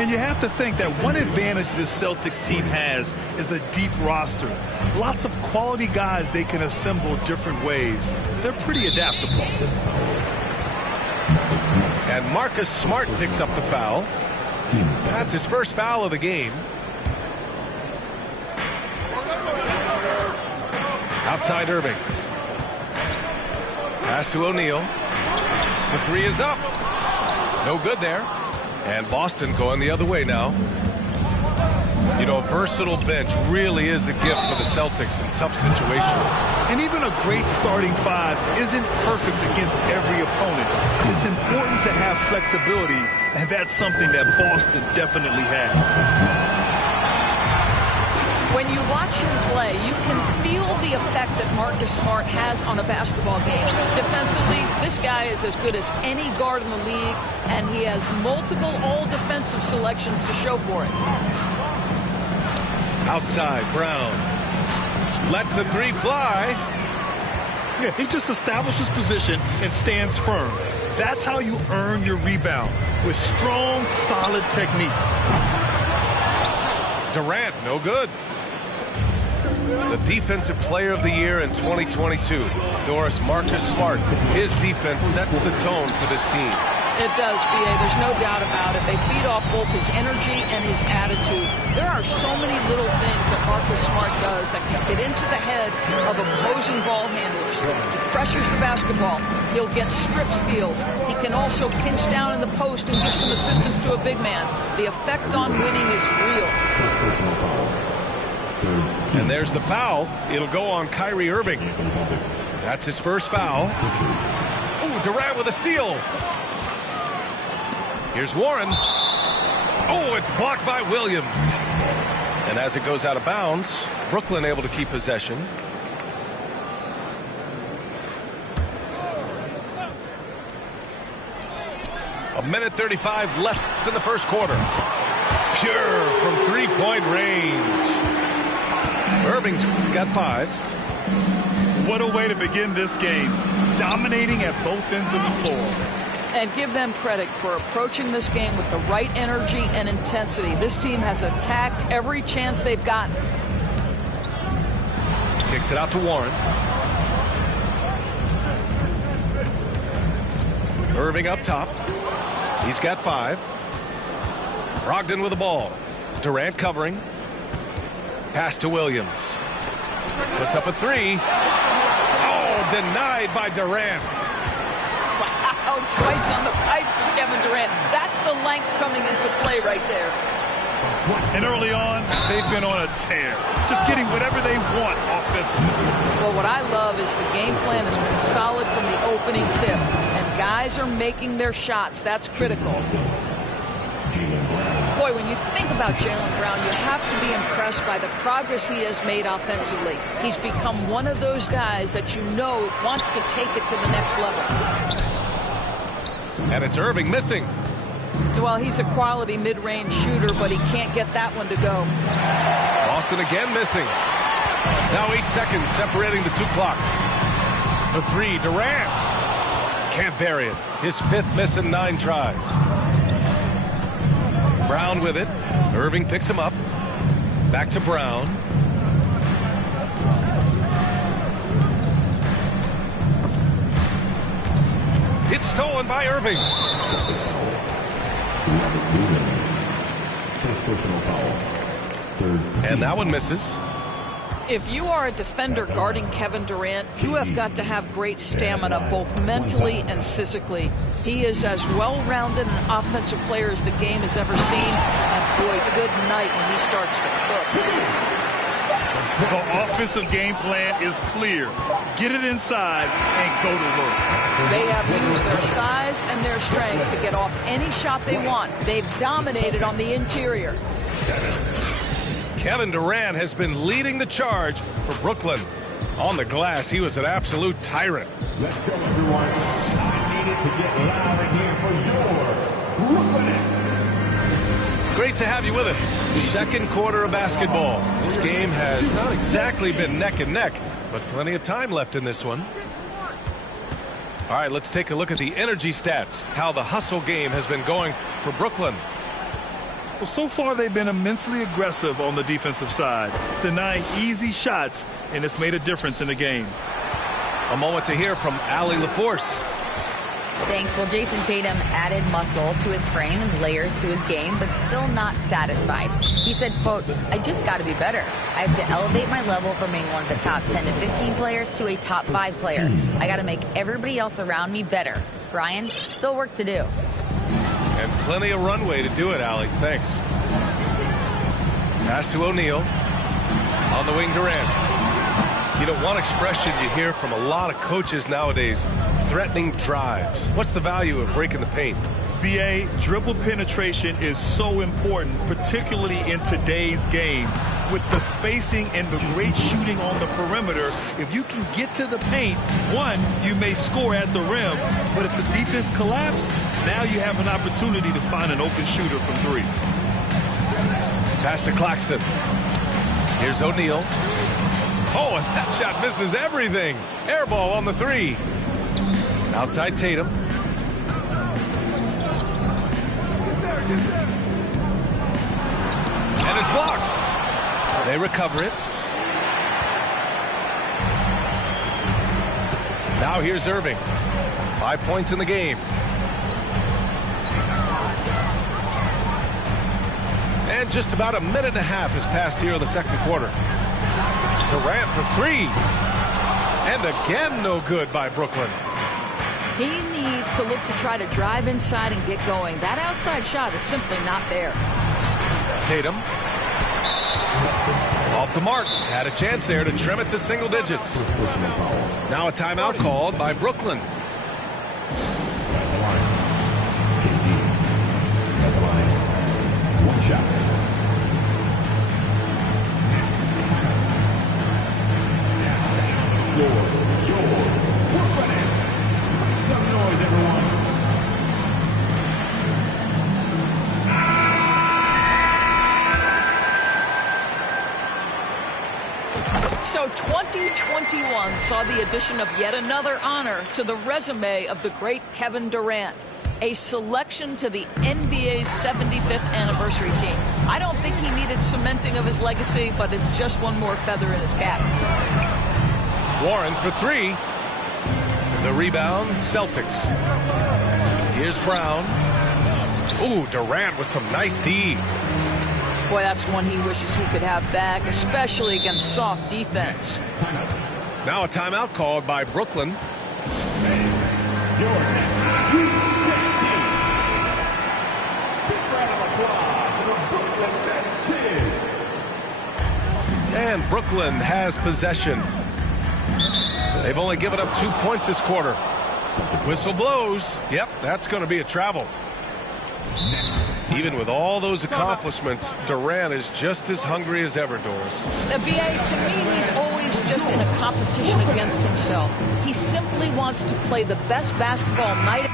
And you have to think that one advantage this Celtics team has is a deep roster. Lots of quality guys they can assemble different ways. They're pretty adaptable. And Marcus Smart picks up the foul. That's his first foul of the game. Outside Irving. Pass to O'Neal. The 3 is up. No good there. And Boston going the other way now. You know, a versatile bench really is a gift for the Celtics in tough situations. And even a great starting 5 isn't perfect against every opponent. It's important to have flexibility, and that's something that Boston definitely has. When you watch him play, you can feel the effect that Marcus Smart has on a basketball game. Defensively, this guy is as good as any guard in the league, and he has multiple all-defensive selections to show for it. Outside, Brown. Lets the 3 fly. Yeah, he just establishes position and stands firm. That's how you earn your rebound, with strong, solid technique. Durant, no good. The Defensive Player of the Year in 2022, Doris Marcus Smart. His defense sets the tone for this team. It does, B.A. There's no doubt about it. They feed off both his energy and his attitude. There are so many little things that Marcus Smart does that can get into the head of opposing ball handlers. He pressures the basketball. He'll get strip steals. He can also pinch down in the post and give some assistance to a big man. The effect on winning is real. And there's the foul. It'll go on Kyrie Irving. That's his first foul. Oh, Durant with a steal. Here's Warren. Oh, it's blocked by Williams. And as it goes out of bounds, Brooklyn able to keep possession. A minute 35 left in the first quarter. Pure from three-point range. Irving's got 5. What a way to begin this game. Dominating at both ends of the floor. And give them credit for approaching this game with the right energy and intensity. This team has attacked every chance they've gotten. Kicks it out to Warren. Irving up top. He's got 5. Brogdon with the ball. Durant covering. Pass to Williams. Puts up a three. Oh, denied by Durant. Wow, twice on the pipes of Kevin Durant. That's the length coming into play right there. And early on, they've been on a tear. Just getting whatever they want offensively. Well, what I love is the game plan has been solid from the opening tip. And guys are making their shots. That's critical. Boy, when you think about Jaylen Brown, you have to be impressed by the progress he has made offensively. He's become one of those guys that you know wants to take it to the next level. And it's Irving missing. Well, he's a quality mid-range shooter, but he can't get that one to go. Boston again missing. Now 8 seconds separating the two clocks. For three, Durant. Can't bury it. His 5th miss in 9 tries. Brown with it. Irving picks him up. Back to Brown. It's stolen by Irving. And that one misses. If you are a defender guarding Kevin Durant, you have got to have great stamina, both mentally and physically. He is as well-rounded an offensive player as the game has ever seen. And boy, good night when he starts to cook. The offensive game plan is clear. Get it inside and go to work. They have used their size and their strength to get off any shot they want. They've dominated on the interior. Kevin Durant has been leading the charge for Brooklyn. On the glass, he was an absolute tyrant. Let's go, everyone. I needed to get loud in here for your Brooklyn. Great to have you with us. Second quarter of basketball. This game has not exactly been neck and neck, but plenty of time left in this one. All right, let's take a look at the energy stats, how the hustle game has been going for Brooklyn. Well, so far they've been immensely aggressive on the defensive side, denying easy shots, and it's made a difference in the game. A moment to hear from Allie LaForce. Thanks. Well, Jason Tatum added muscle to his frame and layers to his game, but still not satisfied. He said, quote, I just got to be better. I have to elevate my level from being one of the top 10 to 15 players to a top 5 player. I got to make everybody else around me better. Brian, still work to do. And plenty of runway to do it, Allie. Thanks. Pass to O'Neal. On the wing, Durant. You know, one expression you hear from a lot of coaches nowadays, threatening drives. What's the value of breaking the paint? BA, dribble penetration is so important, particularly in today's game. With the spacing and the great shooting on the perimeter, if you can get to the paint, one, you may score at the rim, but if the defense collapses, now you have an opportunity to find an open shooter from 3. Pass to Claxton. Here's O'Neal. Oh, and that shot misses everything. Air ball on the 3. Outside Tatum. And it's blocked. They recover it. Now here's Irving. 5 points in the game. And just about a minute and a half has passed here in the second quarter. Durant for 3. And again, no good by Brooklyn. He needs to look to try to drive inside and get going. That outside shot is simply not there. Tatum. Off the mark. Had a chance there to trim it to single digits. Now a timeout called by Brooklyn. One shot. Your Brooklyn. Make some noise, everyone. So 2021 saw the addition of yet another honor to the resume of the great Kevin Durant. A selection to the NBA's 75th anniversary team. I don't think he needed cementing of his legacy, but it's just one more feather in his cap. Warren for 3. The rebound, Celtics. Here's Brown. Ooh, Durant with some nice D. Boy, that's one he wishes he could have back, especially against soft defense. Now a timeout called by Brooklyn. Your next Sweet 16. Big round of applause for the Brooklyn Nets Kids. And Brooklyn has possession. They've only given up 2 points this quarter. Whistle blows. Yep, that's going to be a travel. Even with all those accomplishments, Durant is just as hungry as ever, Doris. The BA, to me, he's always just in a competition against himself. He simply wants to play the best basketball night.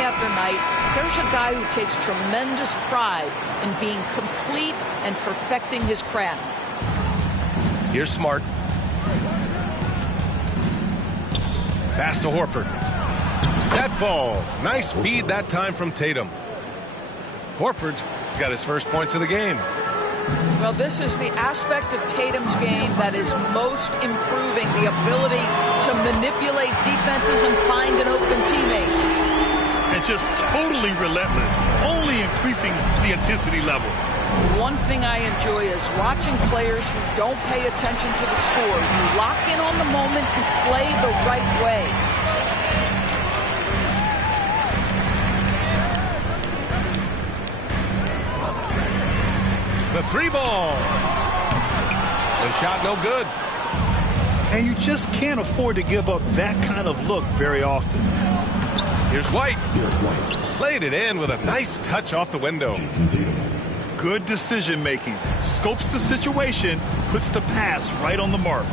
After night, here's a guy who takes tremendous pride in being complete and perfecting his craft. Here's Smart. Pass to Horford. That falls. Nice feed that time from Tatum. Horford's got his first points of the game. Well, this is the aspect of Tatum's game that is most improving, the ability to manipulate defenses and find an open teammate. And just totally relentless, only increasing the intensity level. One thing I enjoy is watching players who don't pay attention to the score. You lock in on the moment and play the right way. The three ball. The shot no good. And you just can't afford to give up that kind of look very often. Here's White. Laid it in with a nice touch off the window. Good decision making. Scopes the situation, puts the pass right on the mark.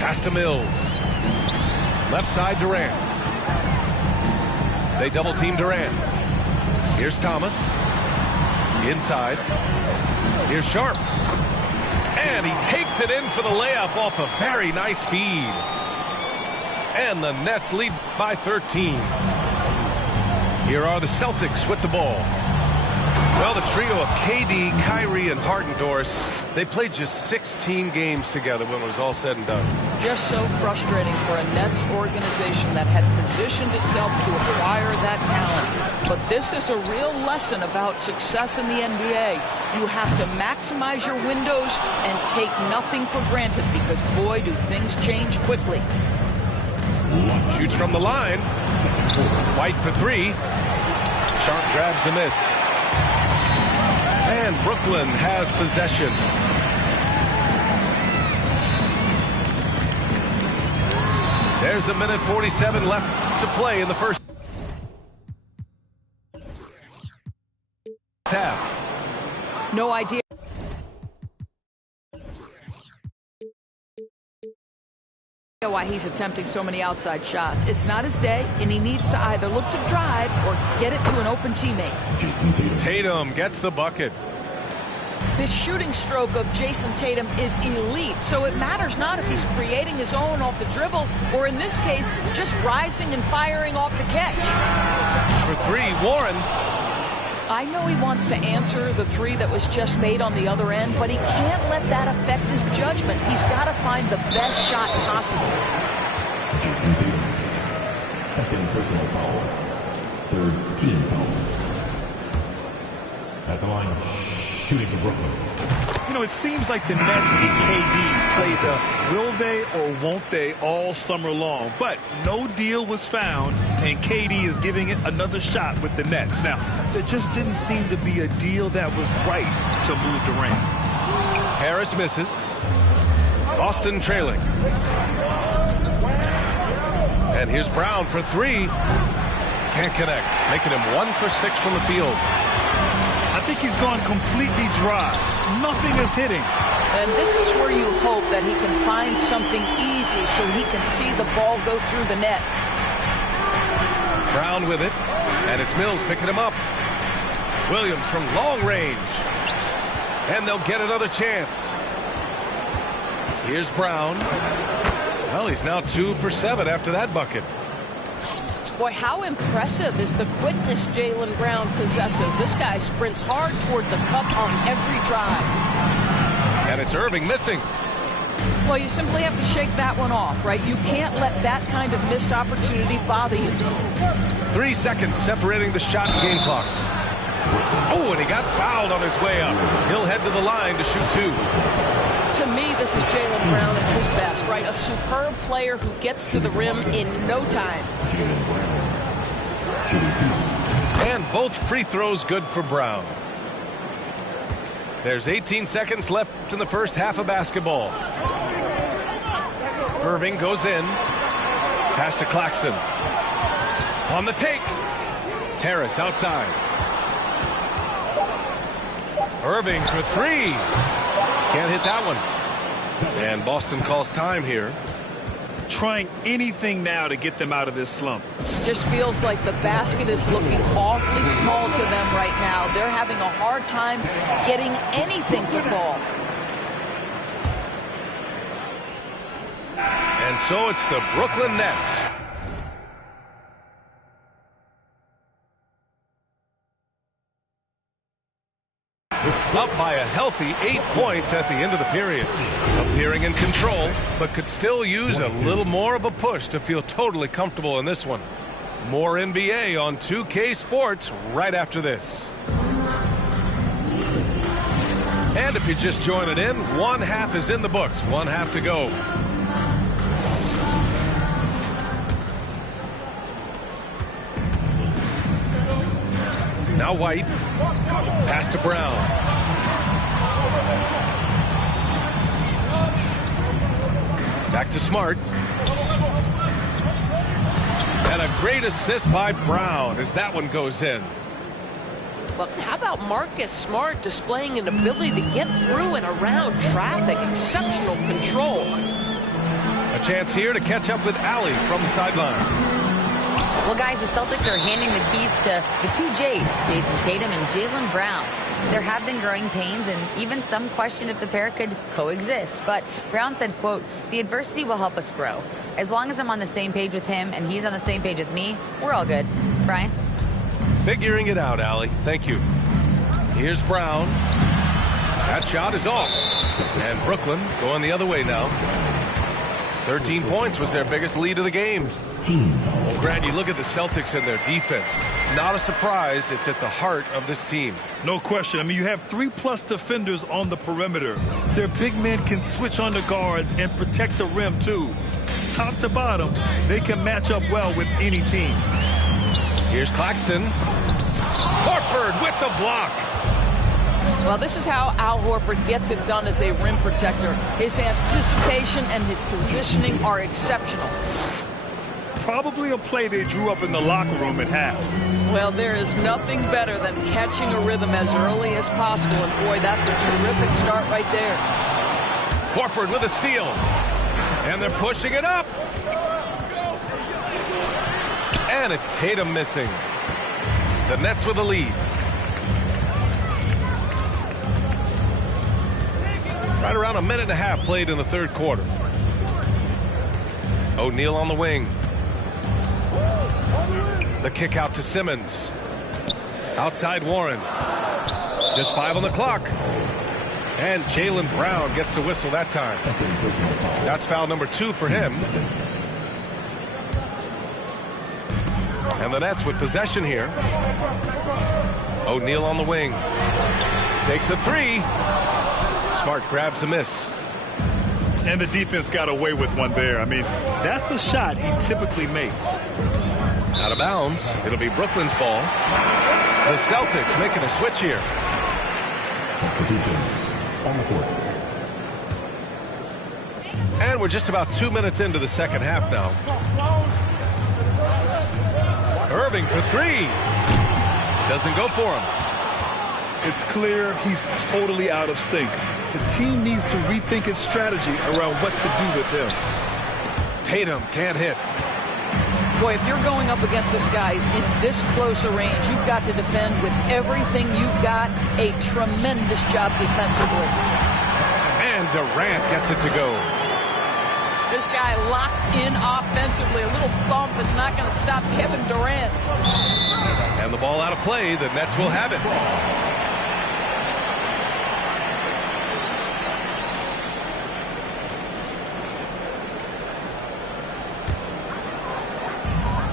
Pass to Mills. Left side Durant. They double team Durant. Here's Thomas. Inside. Here's Sharp. And he takes it in for the layup off a very nice feed. And the Nets lead by 13. Here are the Celtics with the ball. Well, the trio of KD, Kyrie, and Harden, Doris, they played just 16 games together when it was all said and done. Just so frustrating for a Nets organization that had positioned itself to acquire that talent. But this is a real lesson about success in the NBA. You have to maximize your windows and take nothing for granted because, boy, do things change quickly. Shoots from the line. White for three. Sharp grabs the miss. And Brooklyn has possession. There's a minute 47 left to play in the first half. No idea why he's attempting so many outside shots. It's not his day, and he needs to either look to drive or get it to an open teammate. Tatum gets the bucket. This shooting stroke of Jason Tatum is elite, so it matters not if he's creating his own off the dribble or, in this case, just rising and firing off the catch. For three, Warren. I know he wants to answer the three that was just made on the other end, but he can't let that affect his judgment. He's got to find the best shot possible. Second personal foul. Third team foul. At the line, shooting for Brooklyn. You know, it seems like the Nets and KD played the will they or won't they all summer long, but no deal was found, and KD is giving it another shot with the Nets. Now, there just didn't seem to be a deal that was right to move Durant. Harris misses. Boston trailing. And here's Brown for three. Can't connect, making him 1 for 6 from the field. I think he's gone completely dry. Nothing is hitting. And this is where you hope that he can find something easy so he can see the ball go through the net. Brown with it, and it's Mills picking him up. Williams from long range. And they'll get another chance. Here's Brown. Well, he's now 2 for 7 after that bucket. Boy, how impressive is the quickness Jaylen Brown possesses. This guy sprints hard toward the cup on every drive. And it's Irving missing. Well, you simply have to shake that one off, right? You can't let that kind of missed opportunity bother you. 3 seconds separating the shot and game clocks. Oh, and he got fouled on his way up. He'll head to the line to shoot 2. To me, this is Jaylen Brown at his best, right? A superb player who gets to the rim in no time. And both free throws good for Brown. There's 18 seconds left in the first half of basketball. Irving goes in. Pass to Claxton. On the take. Harris outside. Irving for 3. Can't hit that one. And Boston calls time here. Trying anything now to get them out of this slump. Just feels like the basket is looking awfully small to them right now. They're having a hard time getting anything to fall. And so it's the Brooklyn Nets. Up by a healthy 8 points at the end of the period. Appearing in control, but could still use a little more of a push to feel totally comfortable in this one. More NBA on 2K Sports right after this. And if you're just joining in, one half is in the books. One half to go. Now White. Pass to Brown. Back to Smart. And a great assist by Brown as that one goes in. Well, how about Marcus Smart displaying an ability to get through and around traffic? Exceptional control. A chance here to catch up with Allie from the sideline. Well, guys, the Celtics are handing the keys to the 2 J's, Jason Tatum and Jaylen Brown. There have been growing pains and even some question if the pair could coexist. But Brown said, quote, "The adversity will help us grow. As long as I'm on the same page with him and he's on the same page with me, we're all good." Brian? Figuring it out, Allie. Thank you. Here's Brown. That shot is off. And Brooklyn going the other way now. 13 points was their biggest lead of the game. Well, Grant, you look at the Celtics and their defense. Not a surprise. It's at the heart of this team. No question. I mean, you have 3+ defenders on the perimeter. Their big men can switch on the guards and protect the rim, too. Top to bottom, they can match up well with any team. Here's Claxton. Horford with the block. Well, this is how Al Horford gets it done as a rim protector. His anticipation and his positioning are exceptional. Probably a play they drew up in the locker room at half. Well, there is nothing better than catching a rhythm as early as possible. And, boy, that's a terrific start right there. Horford with a steal. And they're pushing it up. And it's Tatum missing. The Nets with a lead. Right around a minute and a half played in the third quarter. O'Neal on the wing. The kick out to Simmons. Outside Warren. Just 5 on the clock. And Jaylen Brown gets the whistle that time. That's foul number 2 for him. And the Nets with possession here. O'Neal on the wing. Takes a 3. Smart grabs a miss. And the defense got away with one there. I mean, that's a shot he typically makes. Out of bounds. It'll be Brooklyn's ball. The Celtics making a switch here. And we're just about 2 minutes into the second half now. Irving for 3. Doesn't go for him. It's clear he's totally out of sync. The team needs to rethink its strategy around what to do with him. Tatum can't hit. Boy, if you're going up against this guy in this close a range, you've got to defend with everything you've got. A tremendous job defensively. And Durant gets it to go. This guy locked in offensively. A little bump is not going to stop Kevin Durant. And the ball out of play. The Nets will have it.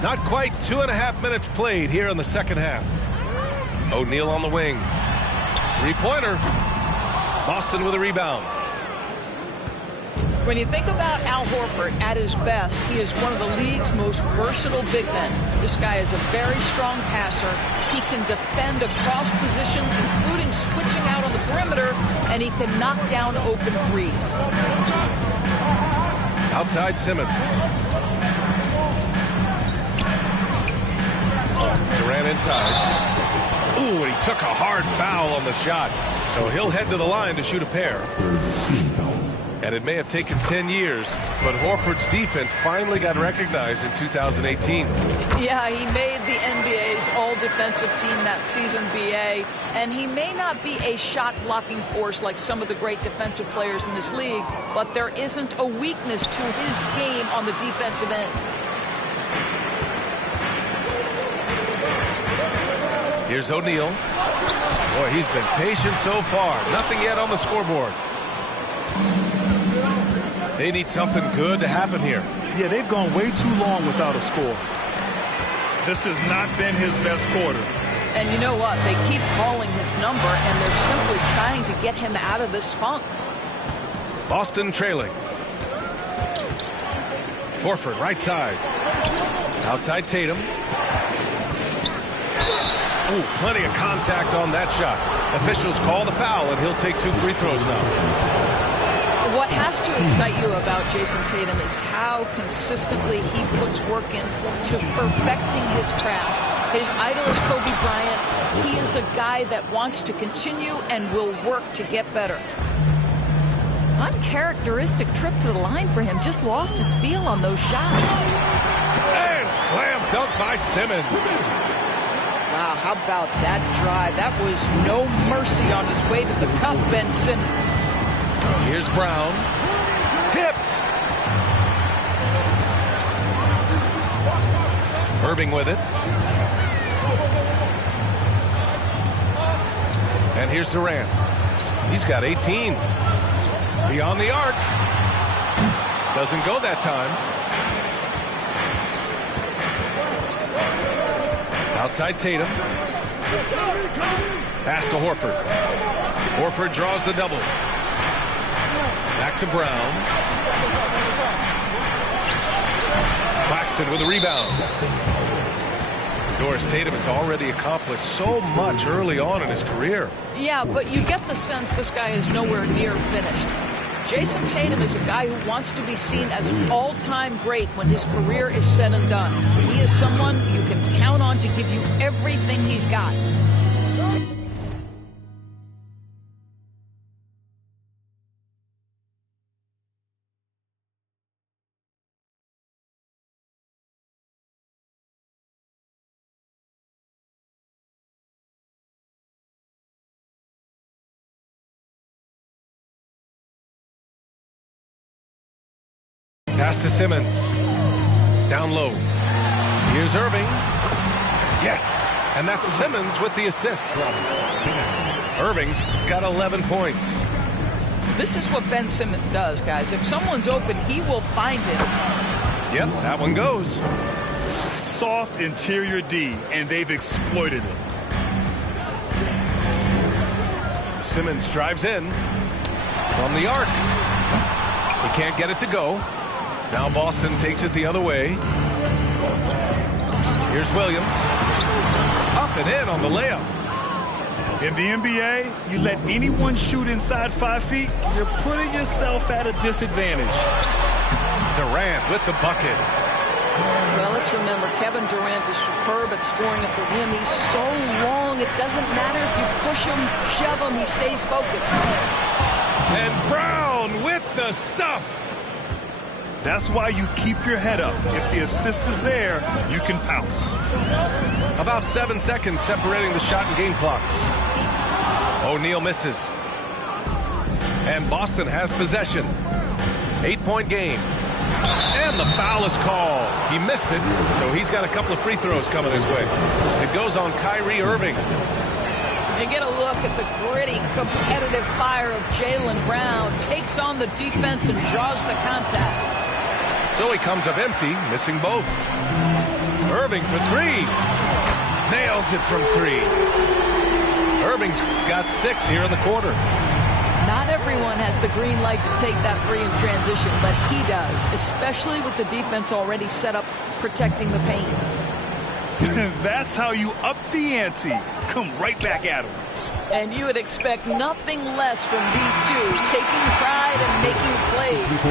Not quite 2.5 minutes played here in the second half. O'Neal on the wing. Three-pointer. Boston with a rebound. When you think about Al Horford at his best, he is one of the league's most versatile big men. This guy is a very strong passer. He can defend across positions, including switching out on the perimeter, and he can knock down open threes. Outside Simmons. Durant inside. Ooh, and he took a hard foul on the shot. So he'll head to the line to shoot a pair. And it may have taken 10 years, but Horford's defense finally got recognized in 2018. Yeah, he made the NBA's all-defensive team that season, BA, and he may not be a shot-blocking force like some of the great defensive players in this league, but there isn't a weakness to his game on the defensive end. Here's O'Neal. Boy, he's been patient so far. Nothing yet on the scoreboard. They need something good to happen here. Yeah, they've gone way too long without a score. This has not been his best quarter. And you know what? They keep calling his number, and they're simply trying to get him out of this funk. Boston trailing. Horford, right side. Outside Tatum. Ooh, plenty of contact on that shot. Officials call the foul, and he'll take 2 free throws now. What has to excite you about Jason Tatum is how consistently he puts work in to perfecting his craft. His idol is Kobe Bryant. He is a guy that wants to continue and will work to get better. Uncharacteristic trip to the line for him. Just lost his feel on those shots. And slam dunk by Simmons. Wow, how about that drive? That was no mercy on his way to the cup, Ben Simmons. Here's Brown. Tipped. Irving with it. And here's Durant. He's got 18. Beyond the arc. Doesn't go that time. Outside Tatum. Pass to Horford. Horford draws the double. Back to Brown. Claxton with a rebound. Doris Tatum has already accomplished so much early on in his career. Yeah, but you get the sense this guy is nowhere near finished. Jason Tatum is a guy who wants to be seen as an all-time great when his career is said and done. He is someone you can count on to give you everything he's got. Pass to Simmons. Down low. Here's Irving. Yes. And that's Simmons with the assist. Irving's got 11 points. This is what Ben Simmons does, guys. If someone's open, he will find him. Yep, that one goes. Soft interior D, and they've exploited it. Simmons drives in from the arc. He can't get it to go. Now Boston takes it the other way. Here's Williams. Up and in on the layup. In the NBA, you let anyone shoot inside 5 feet, you're putting yourself at a disadvantage. Durant with the bucket. Well, let's remember, Kevin Durant is superb at scoring at the rim. He's so long, it doesn't matter if you push him, shove him, he stays focused. And Brown with the stuff. That's why you keep your head up. If the assist is there, you can pounce. About 7 seconds separating the shot and game clocks. O'Neal misses. And Boston has possession. 8-point game. And the foul is called. He missed it, so he's got a couple of free throws coming his way. It goes on Kyrie Irving. You get a look at the gritty, competitive fire of Jaylen Brown. Takes on the defense and draws the contact. So he comes up empty, missing both. Irving for three. Nails it from three. Irving's got 6 here in the quarter. Not everyone has the green light to take that three in transition, but he does, especially with the defense already set up protecting the paint. That's how you up the ante. Come right back at him. And you would expect nothing less from these two, taking pride and making plays.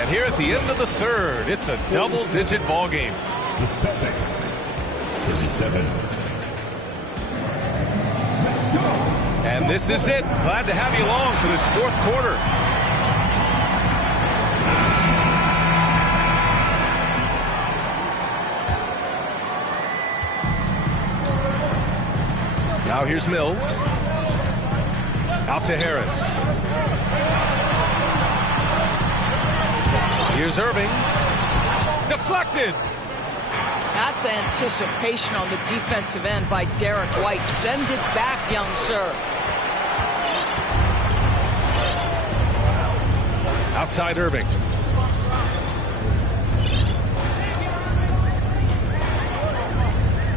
And here at the end of the third, it's a double-digit ball game. The Celtics, 37. And this is it. Glad to have you along for this fourth quarter. Now here's Mills. Out to Harris. Here's Irving. Deflected. That's anticipation on the defensive end by Derek White. Send it back, young sir. Outside Irving.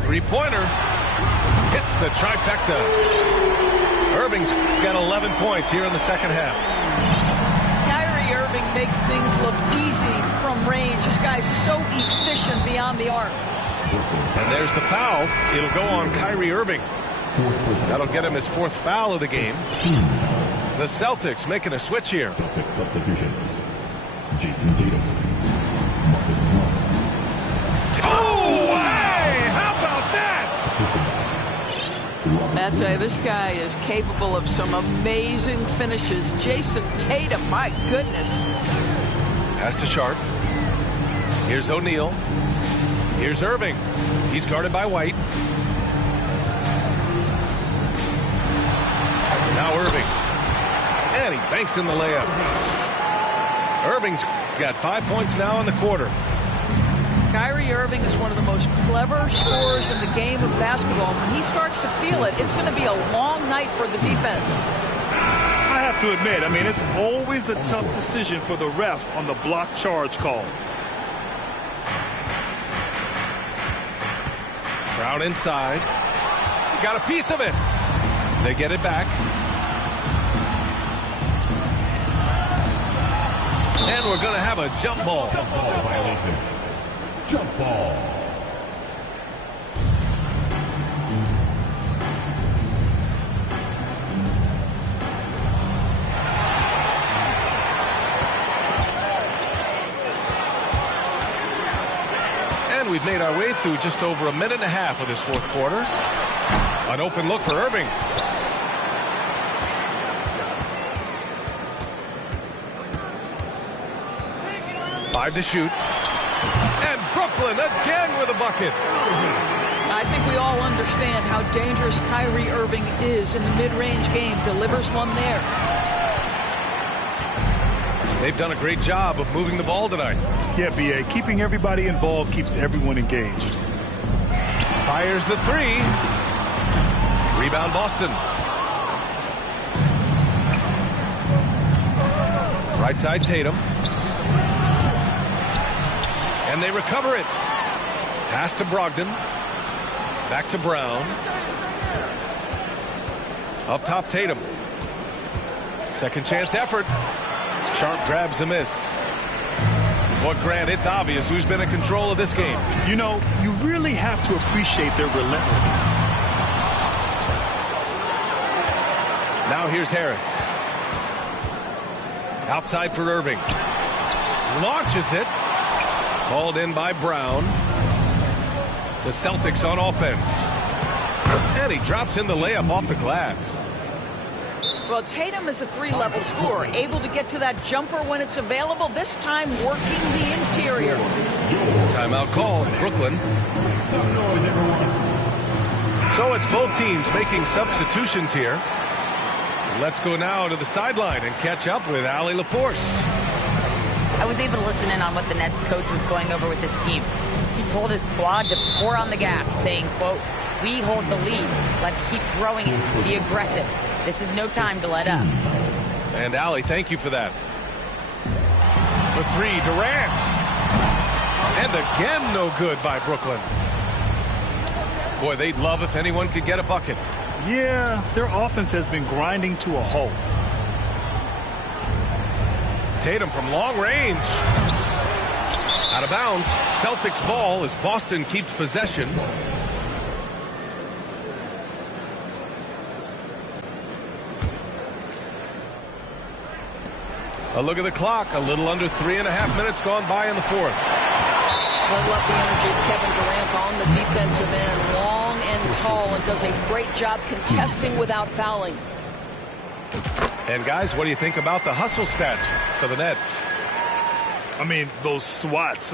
Three-pointer. Hits the trifecta. Irving's got 11 points here in the second half. Kyrie Irving makes things look easy from range. This guy's so efficient beyond the arc. And there's the foul. It'll go on Kyrie Irving. That'll get him his 4th foul of the game. The Celtics making a switch here. Celtics substitution. Jason Tatum. Marcus Smart. Oh, hey! How about that? I tell you, this guy is capable of some amazing finishes. Jason Tatum, my goodness. Pass to Sharp. Here's O'Neal. Here's Irving. He's guarded by White. Now Irving. And he banks in the layup. Irving's got 5 points now in the quarter. Kyrie Irving is one of the most clever scorers in the game of basketball. When he starts to feel it, it's going to be a long night for the defense. I have to admit, it's always a tough decision for the ref on the block charge call. Brown inside. He got a piece of it. They get it back. And we're going to have a jump ball. Jump ball violation. Jump ball. And we've made our way through just over a minute and a half of this fourth quarter. An open look for Irving. Five to shoot. And Brooklyn again with a bucket. I think we all understand how dangerous Kyrie Irving is in the mid-range game. Delivers one there. They've done a great job of moving the ball tonight. Yeah, B.A. Keeping everybody involved keeps everyone engaged. Fires the three. Rebound Boston. Right side Tatum. And they recover it. Pass to Brogdon. Back to Brown. Up top Tatum. Second chance effort. Sharp grabs the miss. But Grant, it's obvious who's been in control of this game. You know, you really have to appreciate their relentlessness. Now here's Harris. Outside for Irving. Launches it. Hauled in by Brown. The Celtics on offense. And he drops in the layup off the glass. Well, Tatum is a three-level scorer, able to get to that jumper when it's available, this time working the interior. Timeout call, Brooklyn. So it's both teams making substitutions here. Let's go now to the sideline and catch up with Allie LaForce. I was able to listen in on what the Nets coach was going over with his team. He told his squad to pour on the gas, saying, quote, "We hold the lead. Let's keep growing it. Be aggressive. This is no time to let up." And Allie, thank you for that. For three, Durant. And again, no good by Brooklyn. Boy, they'd love if anyone could get a bucket. Yeah, their offense has been grinding to a halt. Tatum from long range. Out of bounds. Celtics ball as Boston keeps possession. A look at the clock. A little under 3.5 minutes gone by in the fourth. I love the energy of Kevin Durant on the defensive end. Long and tall, and does a great job contesting without fouling. And guys, what do you think about the hustle stats for the Nets? I mean, those swats,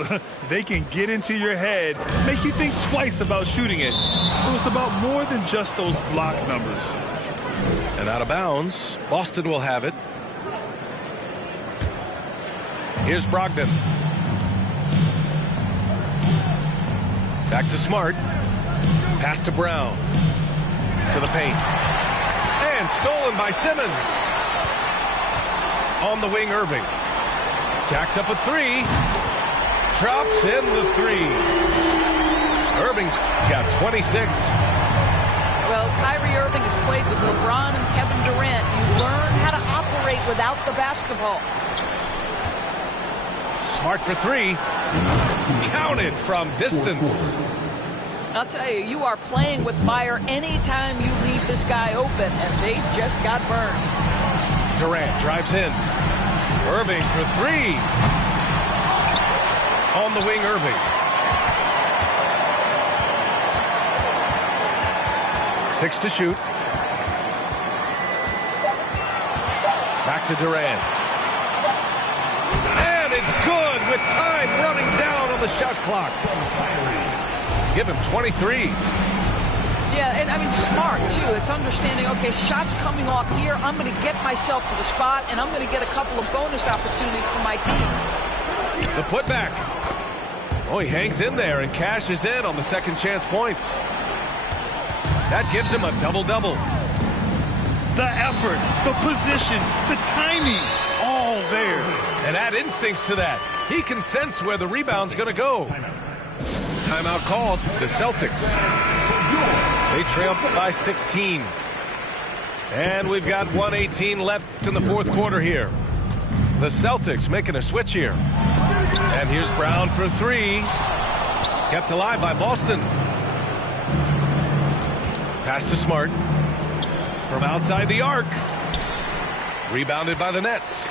they can get into your head, make you think twice about shooting it. So it's about more than just those block numbers. And out of bounds, Boston will have it. Here's Brogdon. Back to Smart. Pass to Brown. To the paint. And stolen by Simmons. On the wing, Irving. Jacks up a three. Drops in the three. Irving's got 26. Well, Kyrie Irving has played with LeBron and Kevin Durant. You learn how to operate without the basketball. Smart for three. Counted from distance. I'll tell you, you are playing with fire anytime you leave this guy open, and they just got burned. Durant drives in. Irving for three. On the wing, Irving. 6 to shoot. Back to Durant. And it's good with time running down on the shot clock. Give him 23. Yeah, and I mean, smart, too. It's understanding, okay, shots coming off here. I'm going to get myself to the spot, and I'm going to get a couple of bonus opportunities for my team. The putback. Oh, he hangs in there and cashes in on the second chance points. That gives him a double-double. The effort, the position, the timing, all there. And add instincts to that. He can sense where the rebound's going to go. Timeout called. The Celtics. They trail by 16. And we've got 1:18 left in the fourth quarter here. The Celtics making a switch here. And here's Brown for three. Kept alive by Boston. Pass to Smart. From outside the arc. Rebounded by the Nets.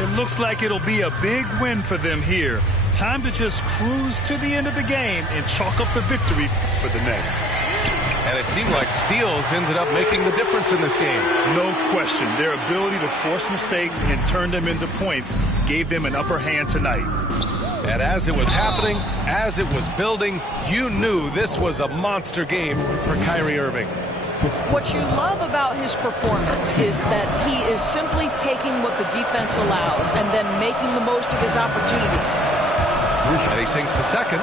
It looks like it'll be a big win for them here. Time to just cruise to the end of the game and chalk up the victory for the Nets. And it seemed like steals ended up making the difference in this game. No question. Their ability to force mistakes and turn them into points gave them an upper hand tonight. And as it was happening, as it was building, you knew this was a monster game for Kyrie Irving. What you love about his performance is that he is simply taking what the defense allows and then making the most of his opportunities. And he sinks the second.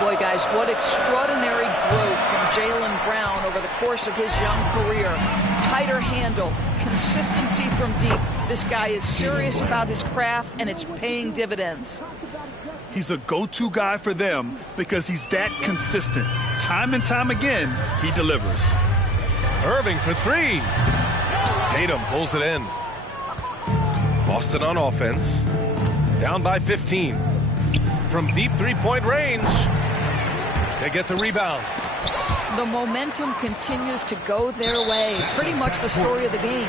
Boy, guys, what extraordinary growth from Jaylen Brown over the course of his young career. Tighter handle, consistency from deep. This guy is serious about his craft, and it's paying dividends. He's a go-to guy for them because he's that consistent. Time and time again, he delivers. Irving for three. Tatum pulls it in. Boston on offense. Down by 15. From deep three-point range. They get the rebound. The momentum continues to go their way. Pretty much the story of the game.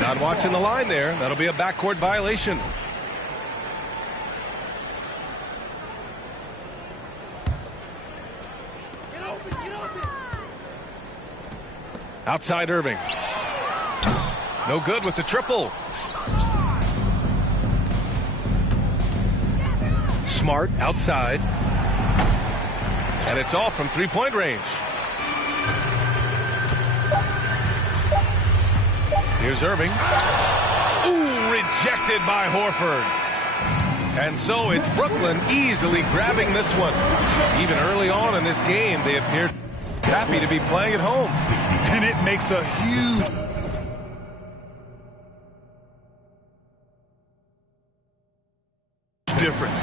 Not watching the line there. That'll be a backcourt violation. Outside Irving. No good with the triple. Smart outside. And it's all from three-point range. Here's Irving. Ooh, rejected by Horford. And so it's Brooklyn easily grabbing this one. Even early on in this game, they appeared happy to be playing at home. And it makes a huge difference.